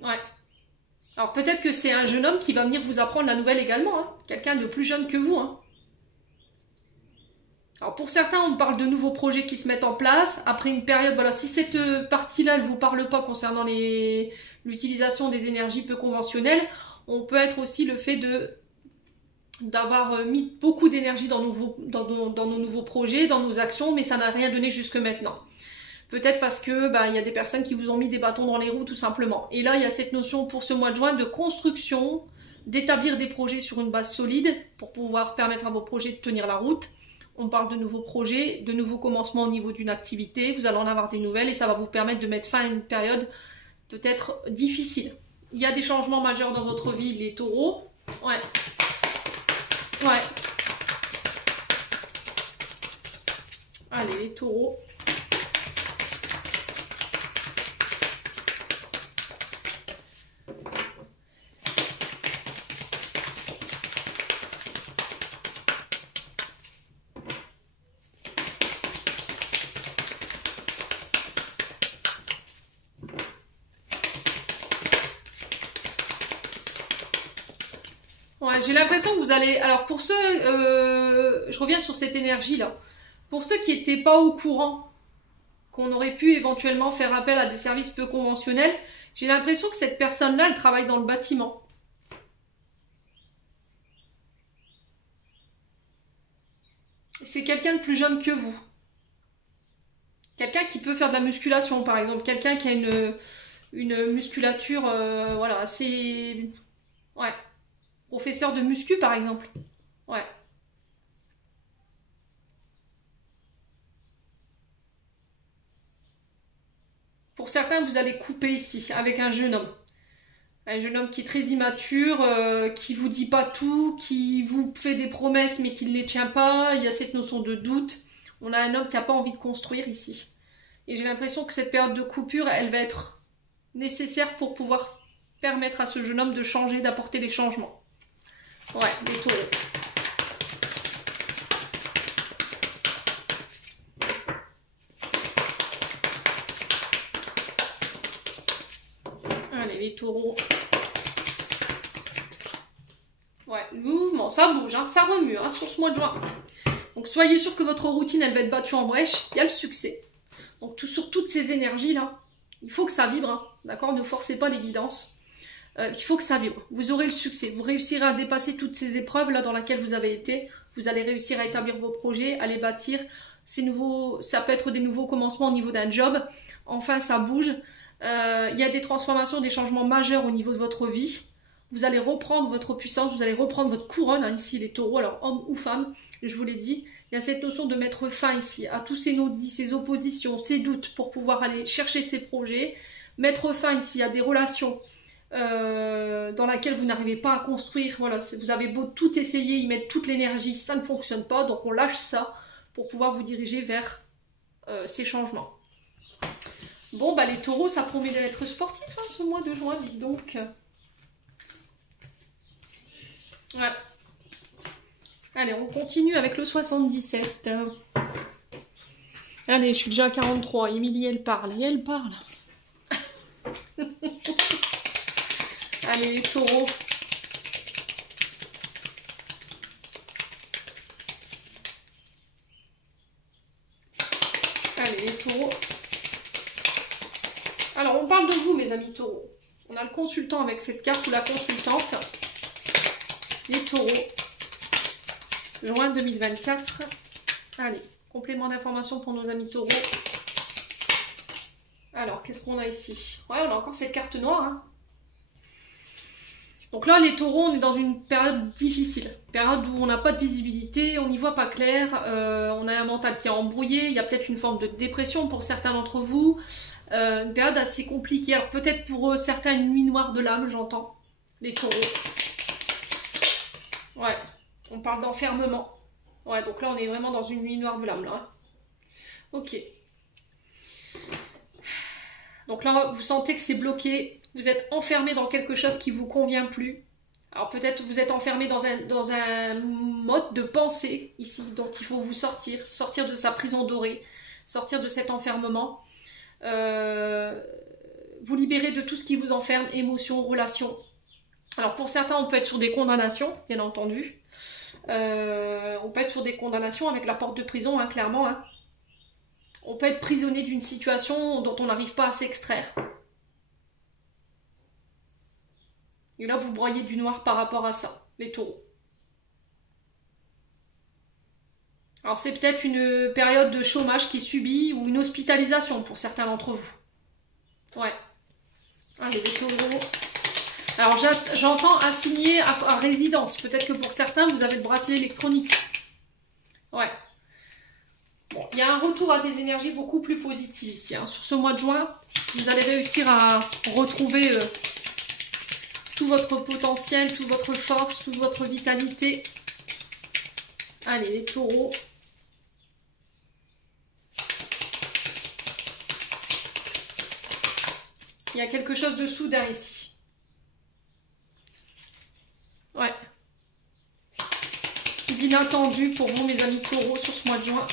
Ouais. Alors peut-être que c'est un jeune homme qui va venir vous apprendre la nouvelle également. Hein. Quelqu'un de plus jeune que vous. Hein. Alors pour certains, on parle de nouveaux projets qui se mettent en place. Après une période, voilà, si cette partie-là ne vous parle pas concernant l'utilisation des énergies peu conventionnelles, on peut être aussi le fait de d'avoir mis beaucoup d'énergie dans nos nouveaux projets, dans nos actions, mais ça n'a rien donné jusque maintenant. Peut-être parce que il y a des personnes qui vous ont mis des bâtons dans les roues tout simplement. Et là, il y a cette notion pour ce mois de juin de construction, d'établir des projets sur une base solide pour pouvoir permettre à vos projets de tenir la route. On parle de nouveaux projets, de nouveaux commencements au niveau d'une activité. Vous allez en avoir des nouvelles et ça va vous permettre de mettre fin à une période peut-être difficile. Il y a des changements majeurs dans votre vie, les taureaux. Ouais. Ouais. Allez, les taureaux. Ouais, j'ai l'impression que vous allez... Alors pour ceux... je reviens sur cette énergie-là. Pour ceux qui n'étaient pas au courant qu'on aurait pu éventuellement faire appel à des services peu conventionnels, j'ai l'impression que cette personne-là, elle travaille dans le bâtiment. C'est quelqu'un de plus jeune que vous. Quelqu'un qui peut faire de la musculation, par exemple. Quelqu'un qui a une musculature, voilà, assez... Ouais. Professeur de muscu, par exemple. Ouais. Pour certains, vous allez couper ici, avec un jeune homme. Un jeune homme qui est très immature, qui vous dit pas tout, qui vous fait des promesses, mais qui ne les tient pas. Il y a cette notion de doute. On a un homme qui n'a pas envie de construire ici. Et j'ai l'impression que cette période de coupure, elle va être nécessaire pour pouvoir permettre à ce jeune homme de changer, d'apporter des changements. Ouais, des taureaux. Allez, les taureaux. Ouais, le mouvement, ça bouge, hein, ça remue hein, sur ce mois de juin. Donc soyez sûr que votre routine, elle va être battue en brèche. Il y a le succès. Donc sur toutes ces énergies-là, il faut que ça vibre, hein, d'accord? Ne forcez pas les guidances. Il faut que ça vibre. Vous aurez le succès. Vous réussirez à dépasser toutes ces épreuves là dans lesquelles vous avez été. Vous allez réussir à établir vos projets, à les bâtir. Ça peut être des nouveaux commencements au niveau d'un job. Enfin, ça bouge. Il y a des transformations, des changements majeurs au niveau de votre vie. Vous allez reprendre votre puissance, vous allez reprendre votre couronne, hein, ici les taureaux, alors homme ou femme, je vous l'ai dit. Il y a cette notion de mettre fin ici à tous ces non-dits, ces oppositions, ces doutes pour pouvoir aller chercher ces projets. Mettre fin ici à des relations dans laquelle vous n'arrivez pas à construire, voilà, vous avez beau tout essayer, y mettre toute l'énergie, ça ne fonctionne pas, donc on lâche ça pour pouvoir vous diriger vers ces changements. Bon, les taureaux, ça promet d'être sportif hein, ce mois de juin, dites donc. Ouais. Allez, on continue avec le 77. Allez, je suis déjà à 43. Émilie, elle parle. Et elle parle. Allez, les taureaux. Allez, les taureaux. Alors, on parle de vous, mes amis taureaux. On a le consultant avec cette carte ou la consultante. Les taureaux. Juin 2024. Allez, complément d'information pour nos amis taureaux. Alors, qu'est-ce qu'on a ici? Ouais, on a encore cette carte noire. Hein. Donc là, les taureaux, on est dans une période difficile. Période où on n'a pas de visibilité, on n'y voit pas clair. On a un mental qui est embrouillé. Il y a peut-être une forme de dépression pour certains d'entre vous. Une période assez compliquée. Alors peut-être pour certains, une nuit noire de l'âme, j'entends. Les taureaux. Ouais, on parle d'enfermement. Ouais, donc là, on est vraiment dans une nuit noire de l'âme, là. Hein. Ok. Donc là, vous sentez que c'est bloqué. Vous êtes enfermé dans quelque chose qui ne vous convient plus. Alors peut-être vous êtes enfermé dans un mode de pensée, ici, dont il faut vous sortir. Sortir de sa prison dorée. Sortir de cet enfermement. Vous libérer de tout ce qui vous enferme, émotions, relations. Alors pour certains, on peut être sur des condamnations, bien entendu. On peut être sur des condamnations avec la porte de prison, hein, clairement. Hein. On peut être prisonnier d'une situation dont on n'arrive pas à s'extraire. Et là, vous broyez du noir par rapport à ça, les taureaux. Alors c'est peut-être une période de chômage qui est subie ou une hospitalisation pour certains d'entre vous. Ouais. Allez, les taureaux. Alors j'entends assigné à résidence. Peut-être que pour certains, vous avez le bracelet électronique. Ouais. Bon, il y a un retour à des énergies beaucoup plus positives ici. Hein. Sur ce mois de juin, vous allez réussir à retrouver tout votre potentiel, toute votre force, toute votre vitalité. Allez, les taureaux. Il y a quelque chose de soudain ici. Ouais. D'inattendu pour vous, mes amis taureaux, sur ce mois de juin.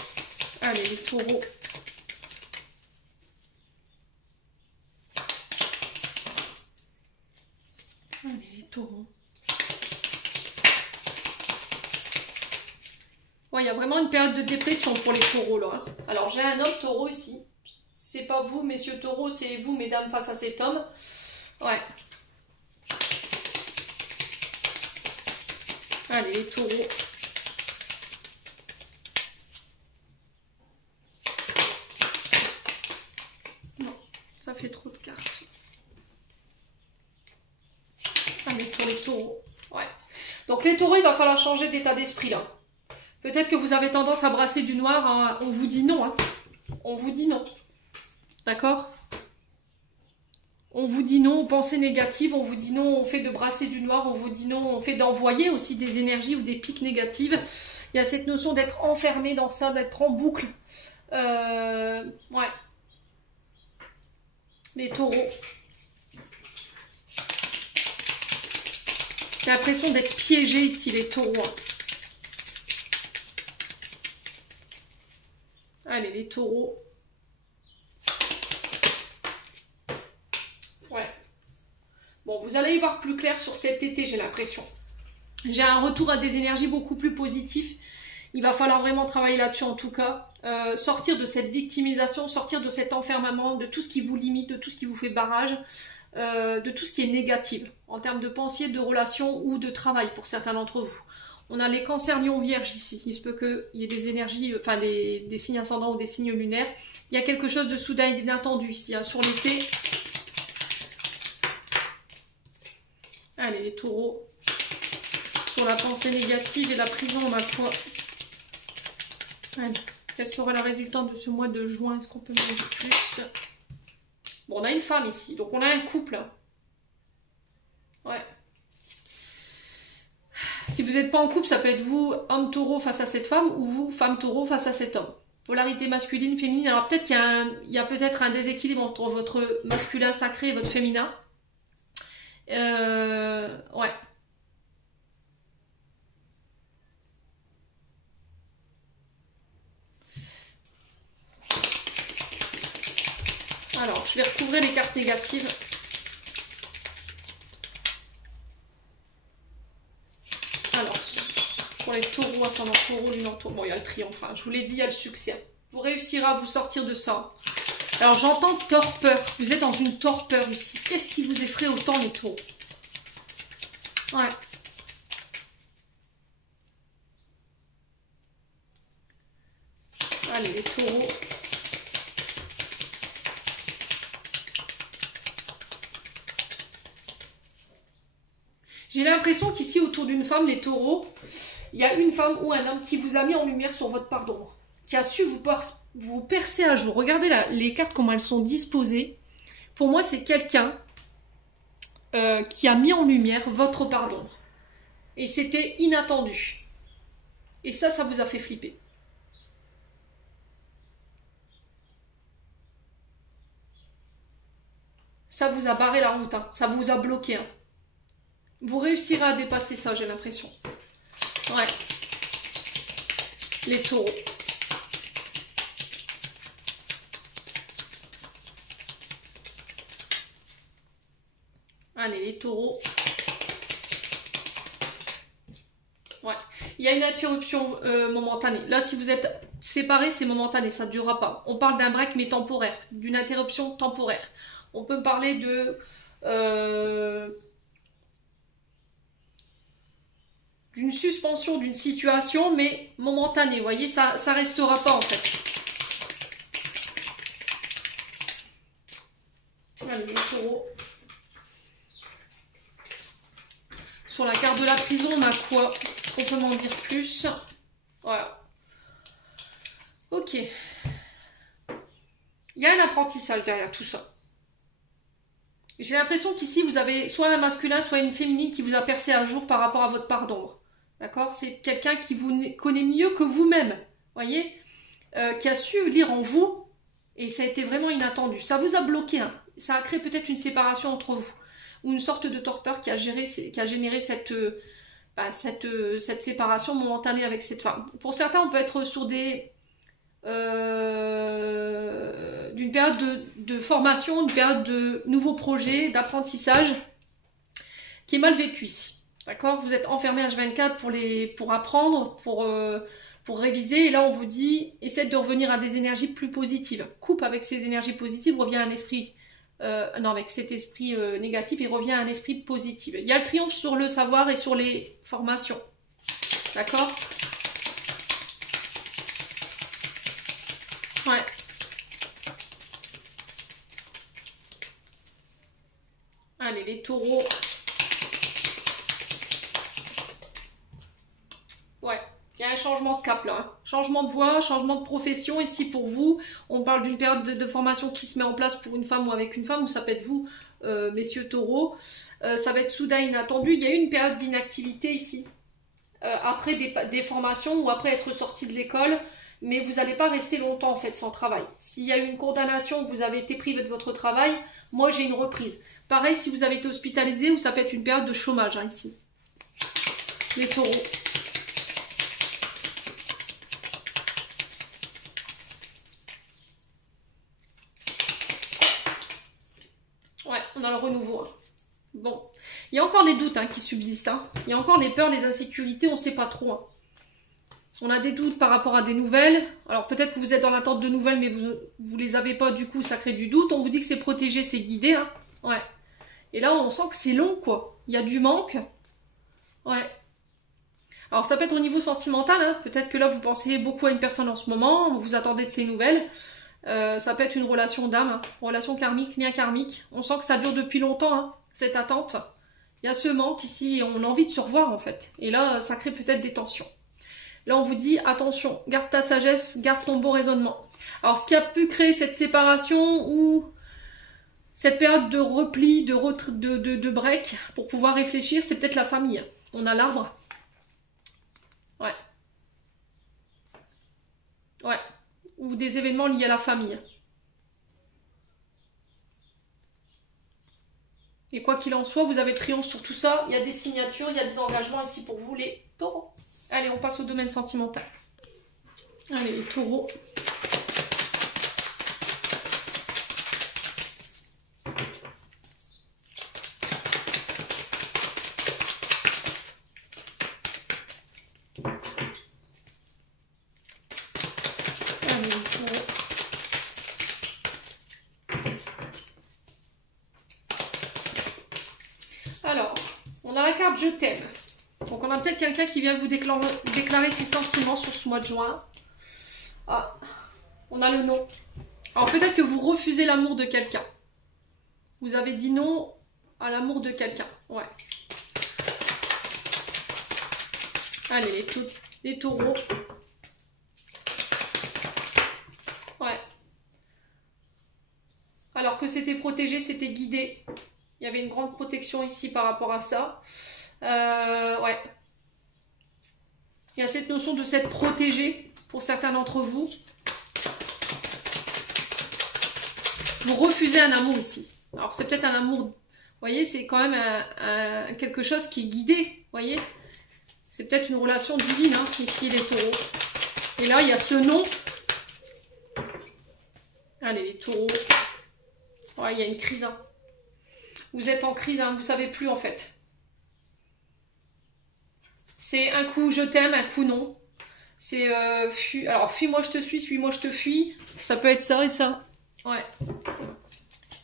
Allez, les taureaux. Allez, les taureaux. Ouais, il y a vraiment une période de dépression pour les taureaux, là. Alors, j'ai un homme taureau ici. C'est pas vous, messieurs taureaux, c'est vous, mesdames, face à cet homme. Ouais. Allez, les taureaux. Non, ça fait trop de cartes. Allez, pour les taureaux. Ouais. Donc, les taureaux, il va falloir changer d'état d'esprit, là. Peut-être que vous avez tendance à brasser du noir. Hein. On vous dit non. Hein. On vous dit non. D'accord? On vous dit non aux pensées négatives, on vous dit non, on fait de brasser du noir, on vous dit non, on fait d'envoyer aussi des énergies ou des pics négatives. Il y a cette notion d'être enfermé dans ça, d'être en boucle. Ouais. Les taureaux. J'ai l'impression d'être piégé ici, les taureaux. Allez, les taureaux. Ouais. Bon, vous allez y voir plus clair sur cet été, j'ai l'impression. J'ai un retour à des énergies beaucoup plus positives. Il va falloir vraiment travailler là-dessus en tout cas. Sortir de cette victimisation, sortir de cet enfermement, de tout ce qui vous limite, de tout ce qui vous fait barrage, de tout ce qui est négatif en termes de pensée, de relations ou de travail pour certains d'entre vous. On a les cancers lions vierges ici. Il se peut qu'il y ait des énergies, enfin des signes ascendants ou des signes lunaires. Il y a quelque chose de soudain et d'inattendu ici hein, sur l'été. Allez, les taureaux. Sur la pensée négative et la prison, on a quoi? Allez. Quelle sera la résultante de ce mois de juin? Est-ce qu'on peut me dire plus? Bon, on a une femme ici. Donc, on a un couple. Hein. Ouais. Si vous n'êtes pas en couple, ça peut être vous, homme taureau face à cette femme, ou vous, femme taureau face à cet homme. Polarité masculine, féminine. Alors, peut-être qu'il y a peut-être un déséquilibre entre votre masculin sacré et votre féminin. Ouais. Alors, je vais recouvrir les cartes négatives. Alors, pour les taureaux, ascendant taureau, lune en taureau. Bon, il y a le triomphe. Hein. Je vous l'ai dit, il y a le succès. Vous réussirez à vous sortir de ça. Alors, j'entends torpeur. Vous êtes dans une torpeur ici. Qu'est-ce qui vous effraie autant, les taureaux? Ouais. Allez, les taureaux. J'ai l'impression qu'ici, autour d'une femme, les taureaux, il y a une femme ou un homme qui vous a mis en lumière sur votre part d'ombre, qui a su vous percer à jour. Regardez là, les cartes, comment elles sont disposées. Pour moi, c'est quelqu'un qui a mis en lumière votre part d'ombre. Et c'était inattendu. Et ça vous a fait flipper. Ça vous a barré la route, hein. Ça vous a bloqué. Hein. Vous réussirez à dépasser ça, j'ai l'impression. Ouais. Les taureaux. Allez, les taureaux. Ouais. Il y a une interruption momentanée. Là, si vous êtes séparés, c'est momentané, ça ne durera pas. On parle d'un break, mais temporaire. D'une interruption temporaire. On peut parler de... d'une suspension d'une situation, mais momentanée. Vous voyez, ça restera pas en fait. Allez, les taureaux. Sur la carte de la prison, on a quoi? Est-ce qu'on peut m'en dire plus? Voilà. Ok. Il y a un apprentissage derrière tout ça. J'ai l'impression qu'ici, vous avez soit un masculin, soit une féminine qui vous a percé à jour par rapport à votre part d'ombre. D'accord? C'est quelqu'un qui vous connaît mieux que vous-même. Voyez? Qui a su lire en vous. Et ça a été vraiment inattendu. Ça vous a bloqué. Hein. Ça a créé peut-être une séparation entre vous. Ou une sorte de torpeur qui a généré cette séparation momentanée avec cette femme. Pour certains, on peut être sur d'une période de formation, une période de nouveaux projets, d'apprentissage, qui est mal vécue ici. D'accord? Vous êtes enfermé H24 pour apprendre, pour réviser, et là on vous dit, essaie de revenir à des énergies plus positives. Coupe avec ces énergies positives, reviens à un esprit... non, avec cet esprit négatif, il revient à un esprit positif. Il y a le triomphe sur le savoir et sur les formations. D'accord? Ouais. Allez, les taureaux. Ouais. Il y a un changement de cap là, hein. Changement de voie, changement de profession. Ici pour vous, on parle d'une période de formation qui se met en place pour une femme ou avec une femme, ou ça peut être vous, messieurs taureaux. Ça va être soudain, inattendu. Il y a eu une période d'inactivité ici, après des formations ou après être sorti de l'école, mais vous n'allez pas rester longtemps en fait sans travail. S'il y a eu une condamnation, que vous avez été privé de votre travail, moi j'ai une reprise. Pareil si vous avez été hospitalisé, ou ça peut être une période de chômage hein, ici. Les taureaux. Ouais, on a le renouveau. Hein. Bon, il y a encore les doutes hein, qui subsistent. Hein. Il y a encore les peurs, les insécurités, on ne sait pas trop. Hein. On a des doutes par rapport à des nouvelles. Alors peut-être que vous êtes dans l'attente de nouvelles, mais vous les avez pas, du coup ça crée du doute. On vous dit que c'est protégé, c'est guidé. Hein. Ouais. Et là on sent que c'est long quoi. Il y a du manque. Ouais. Alors ça peut être au niveau sentimental. Hein. Peut-être que là vous pensez beaucoup à une personne en ce moment. Vous attendez de ses nouvelles. Ça peut être une relation d'âme, hein, relation karmique, lien karmique. On sent que ça dure depuis longtemps, hein, cette attente. Il y a ce manque ici, on a envie de se revoir en fait. Et là, ça crée peut-être des tensions. Là, on vous dit, attention, garde ta sagesse, garde ton bon raisonnement. Alors, ce qui a pu créer cette séparation ou cette période de repli, de break, pour pouvoir réfléchir, c'est peut-être la famille. On a l'arbre. Ouais. Ouais. Ou des événements liés à la famille. Et quoi qu'il en soit, vous avez le triomphe sur tout ça. Il y a des signatures, il y a des engagements ici pour vous, les taureaux. Allez, on passe au domaine sentimental. Allez, les taureaux. Alors, on a la carte je t'aime. Donc on a peut-être quelqu'un qui vient vous déclarer ses sentiments sur ce mois de juin. Ah, on a le non. Alors peut-être que vous refusez l'amour de quelqu'un. Vous avez dit non à l'amour de quelqu'un. Ouais. Allez, les taureaux. Ouais. Alors que c'était protégé, c'était guidé. Il y avait une grande protection ici par rapport à ça. Ouais. Il y a cette notion de s'être protégé pour certains d'entre vous. Vous refusez un amour ici. Alors c'est peut-être un amour, vous voyez, c'est quand même quelque chose qui est guidé, vous voyez. C'est peut-être une relation divine, hein, ici les taureaux. Et là, il y a ce non. Allez, les taureaux. Ouais, il y a une crise, hein. Vous êtes en crise, hein, vous ne savez plus en fait. C'est un coup je t'aime, un coup non. C'est alors fuis-moi je te suis-moi je te fuis. Ça peut être ça et ça. Ouais.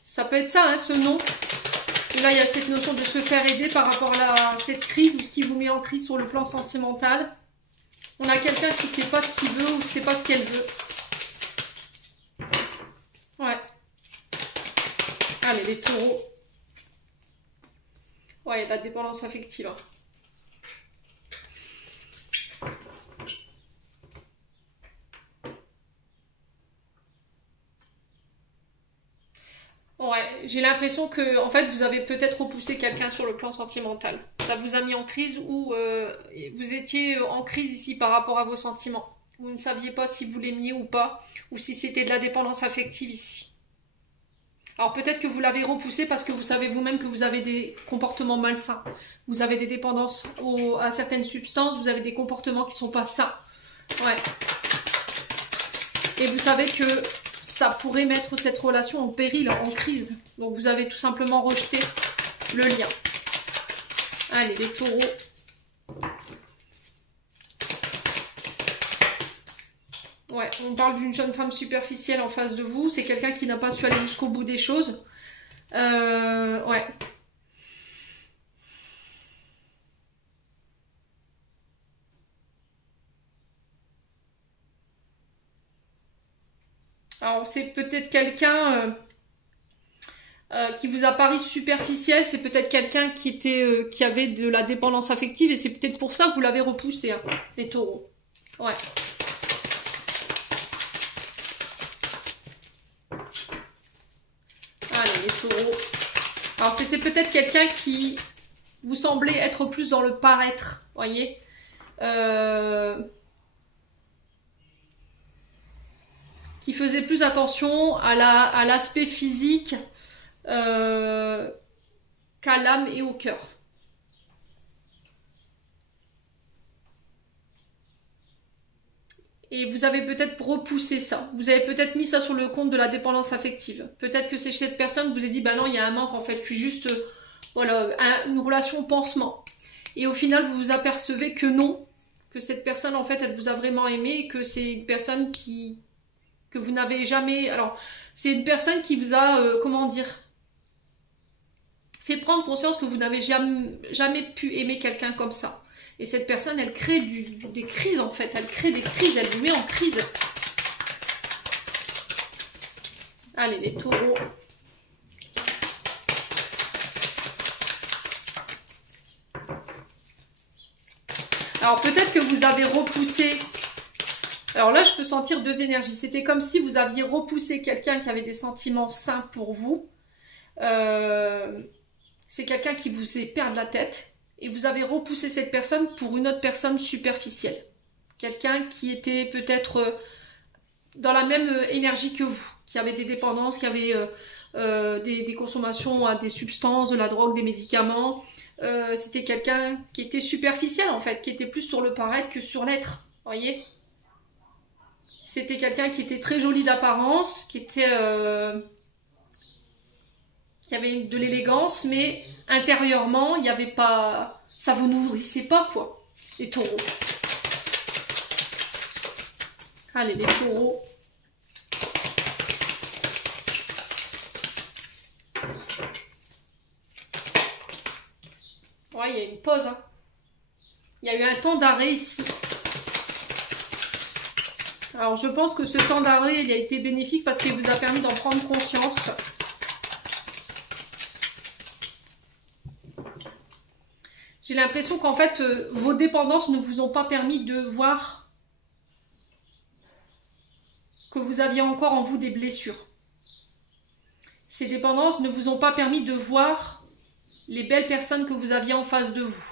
Ça peut être ça, hein, ce non. là, il y a cette notion de se faire aider par rapport à cette crise ou ce qui vous met en crise sur le plan sentimental. On a quelqu'un qui ne sait pas ce qu'il veut ou ne sait pas ce qu'elle veut. Ouais. Allez, les taureaux. Ouais, il y a de la dépendance affective. Hein. Ouais, j'ai l'impression que en fait vous avez peut-être repoussé quelqu'un sur le plan sentimental. Ça vous a mis en crise ou vous étiez en crise ici par rapport à vos sentiments. Vous ne saviez pas si vous l'aimiez ou pas, ou si c'était de la dépendance affective ici. Alors peut-être que vous l'avez repoussé parce que vous savez vous-même que vous avez des comportements malsains. Vous avez des dépendances à certaines substances, vous avez des comportements qui ne sont pas sains. Ouais. Et vous savez que ça pourrait mettre cette relation en péril, en crise. Donc vous avez tout simplement rejeté le lien. Allez, les taureaux. Ouais, on parle d'une jeune femme superficielle en face de vous. C'est quelqu'un qui n'a pas su aller jusqu'au bout des choses. Ouais. Alors c'est peut-être quelqu'un qui vous a paru superficiel, c'est peut-être quelqu'un qui avait de la dépendance affective et c'est peut-être pour ça que vous l'avez repoussé, hein, les taureaux. Ouais. Allez, les taureaux. Alors c'était peut-être quelqu'un qui vous semblait être plus dans le paraître, voyez. Qui faisait plus attention à l'aspect physique qu'à l'âme et au cœur. Et vous avez peut-être repoussé ça. Vous avez peut-être mis ça sur le compte de la dépendance affective. Peut-être que c'est cette personne qui vous a dit, bah non, il y a un manque en fait, je suis juste, voilà, une relation pansement. Et au final, vous vous apercevez que non, que cette personne en fait, elle vous a vraiment aimé et que c'est une personne que vous n'avez jamais... Alors, c'est une personne qui vous a, comment dire, fait prendre conscience que vous n'avez jamais pu aimer quelqu'un comme ça. Et cette personne, elle crée des crises, en fait. Elle crée des crises, elle vous met en crise. Allez, les taureaux. Alors, peut-être que vous avez repoussé... Alors là, je peux sentir deux énergies. C'était comme si vous aviez repoussé quelqu'un qui avait des sentiments sains pour vous. C'est quelqu'un qui vous fait perdre la tête. Et vous avez repoussé cette personne pour une autre personne superficielle. Quelqu'un qui était peut-être dans la même énergie que vous. Qui avait des dépendances, qui avait des consommations à des substances, de la drogue, des médicaments. C'était quelqu'un qui était superficiel en fait. Qui était plus sur le paraître que sur l'être. Voyez ? C'était quelqu'un qui était très joli d'apparence, qui avait de l'élégance, mais intérieurement, il n'y avait pas... Ça vous nourrissait pas, quoi, les taureaux. Allez, les taureaux. Ouais, il y a une pause. Hein. Il y a eu un temps d'arrêt ici. Alors, je pense que ce temps d'arrêt, il a été bénéfique parce qu'il vous a permis d'en prendre conscience. J'ai l'impression qu'en fait, vos dépendances ne vous ont pas permis de voir que vous aviez encore en vous des blessures. Ces dépendances ne vous ont pas permis de voir les belles personnes que vous aviez en face de vous.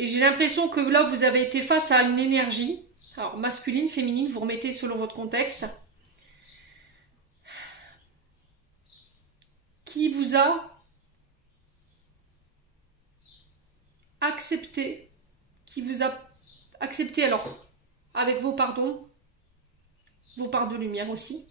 Et j'ai l'impression que là, vous avez été face à une énergie, alors masculine, féminine, vous remettez selon votre contexte, qui vous a accepté, alors, avec vos pardons, vos parts de lumière aussi,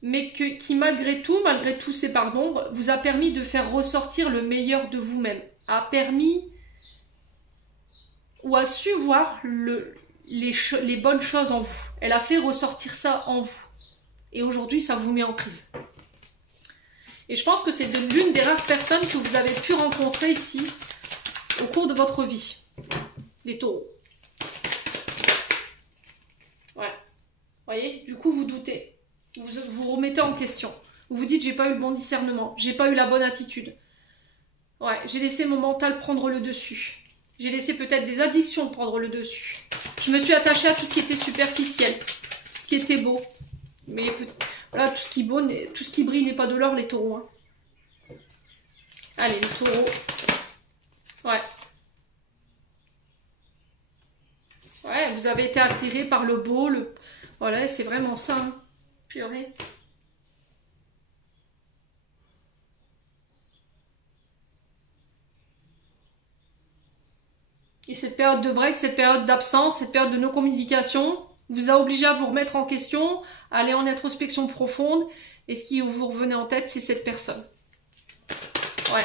mais qui malgré tous ces pardons, vous a permis de faire ressortir le meilleur de vous-même, a permis ou a su voir les bonnes choses en vous. Elle a fait ressortir ça en vous. Et aujourd'hui, ça vous met en prise. Et je pense que c'est l'une des rares personnes que vous avez pu rencontrer ici au cours de votre vie. Les taureaux. Ouais. Vous voyez, du coup, vous doutez. Vous vous remettez en question. Vous vous dites, j'ai pas eu le bon discernement. J'ai pas eu la bonne attitude. Ouais, j'ai laissé mon mental prendre le dessus. J'ai laissé peut-être des addictions prendre le dessus. Je me suis attachée à tout ce qui était superficiel. Ce qui était beau. Mais voilà, tout ce qui brille n'est pas de l'or, les taureaux. Hein. Allez, les taureaux. Ouais. Ouais, vous avez été attiré par le beau. Voilà, c'est vraiment ça. Hein. Purée. Et cette période de break, cette période d'absence, cette période de non-communication vous a obligé à vous remettre en question, à aller en introspection profonde. Et ce qui vous revenait en tête, c'est cette personne. Ouais.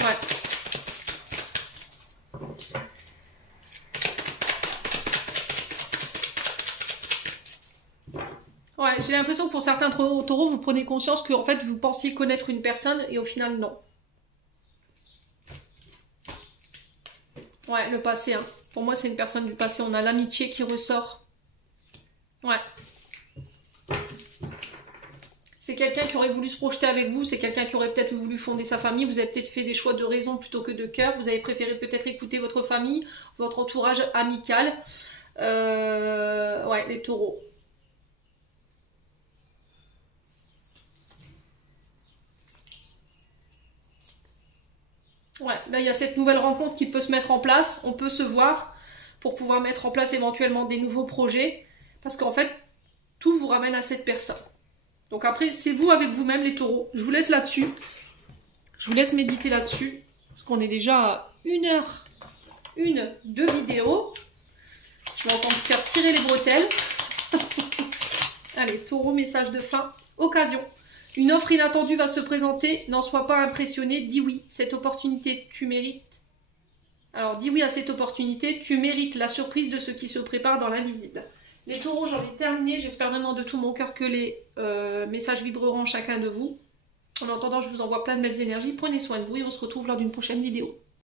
Ouais. Ouais, j'ai l'impression que pour certains taureaux, vous prenez conscience que en fait, vous pensiez connaître une personne et au final, non. Ouais, le passé. Hein. Pour moi, c'est une personne du passé. On a l'amitié qui ressort. Ouais. C'est quelqu'un qui aurait voulu se projeter avec vous. C'est quelqu'un qui aurait peut-être voulu fonder sa famille. Vous avez peut-être fait des choix de raison plutôt que de cœur. Vous avez préféré peut-être écouter votre famille, votre entourage amical. Ouais, les taureaux. Ouais, là il y a cette nouvelle rencontre qui peut se mettre en place, on peut se voir pour pouvoir mettre en place éventuellement des nouveaux projets, parce qu'en fait, tout vous ramène à cette personne. Donc après, c'est vous avec vous-même les taureaux. Je vous laisse là-dessus, je vous laisse méditer là-dessus, parce qu'on est déjà à 1h01 de vidéo. Je vais entendre faire tirer les bretelles. Allez, taureau, message de fin, occasion. Une offre inattendue va se présenter, n'en sois pas impressionné, dis oui, cette opportunité, tu mérites. Alors, dis oui à cette opportunité, tu mérites la surprise de ce qui se prépare dans l'invisible. Les taureaux, j'en ai terminé, j'espère vraiment de tout mon cœur que les messages vibreront chacun de vous. En attendant, je vous envoie plein de belles énergies, prenez soin de vous et on se retrouve lors d'une prochaine vidéo.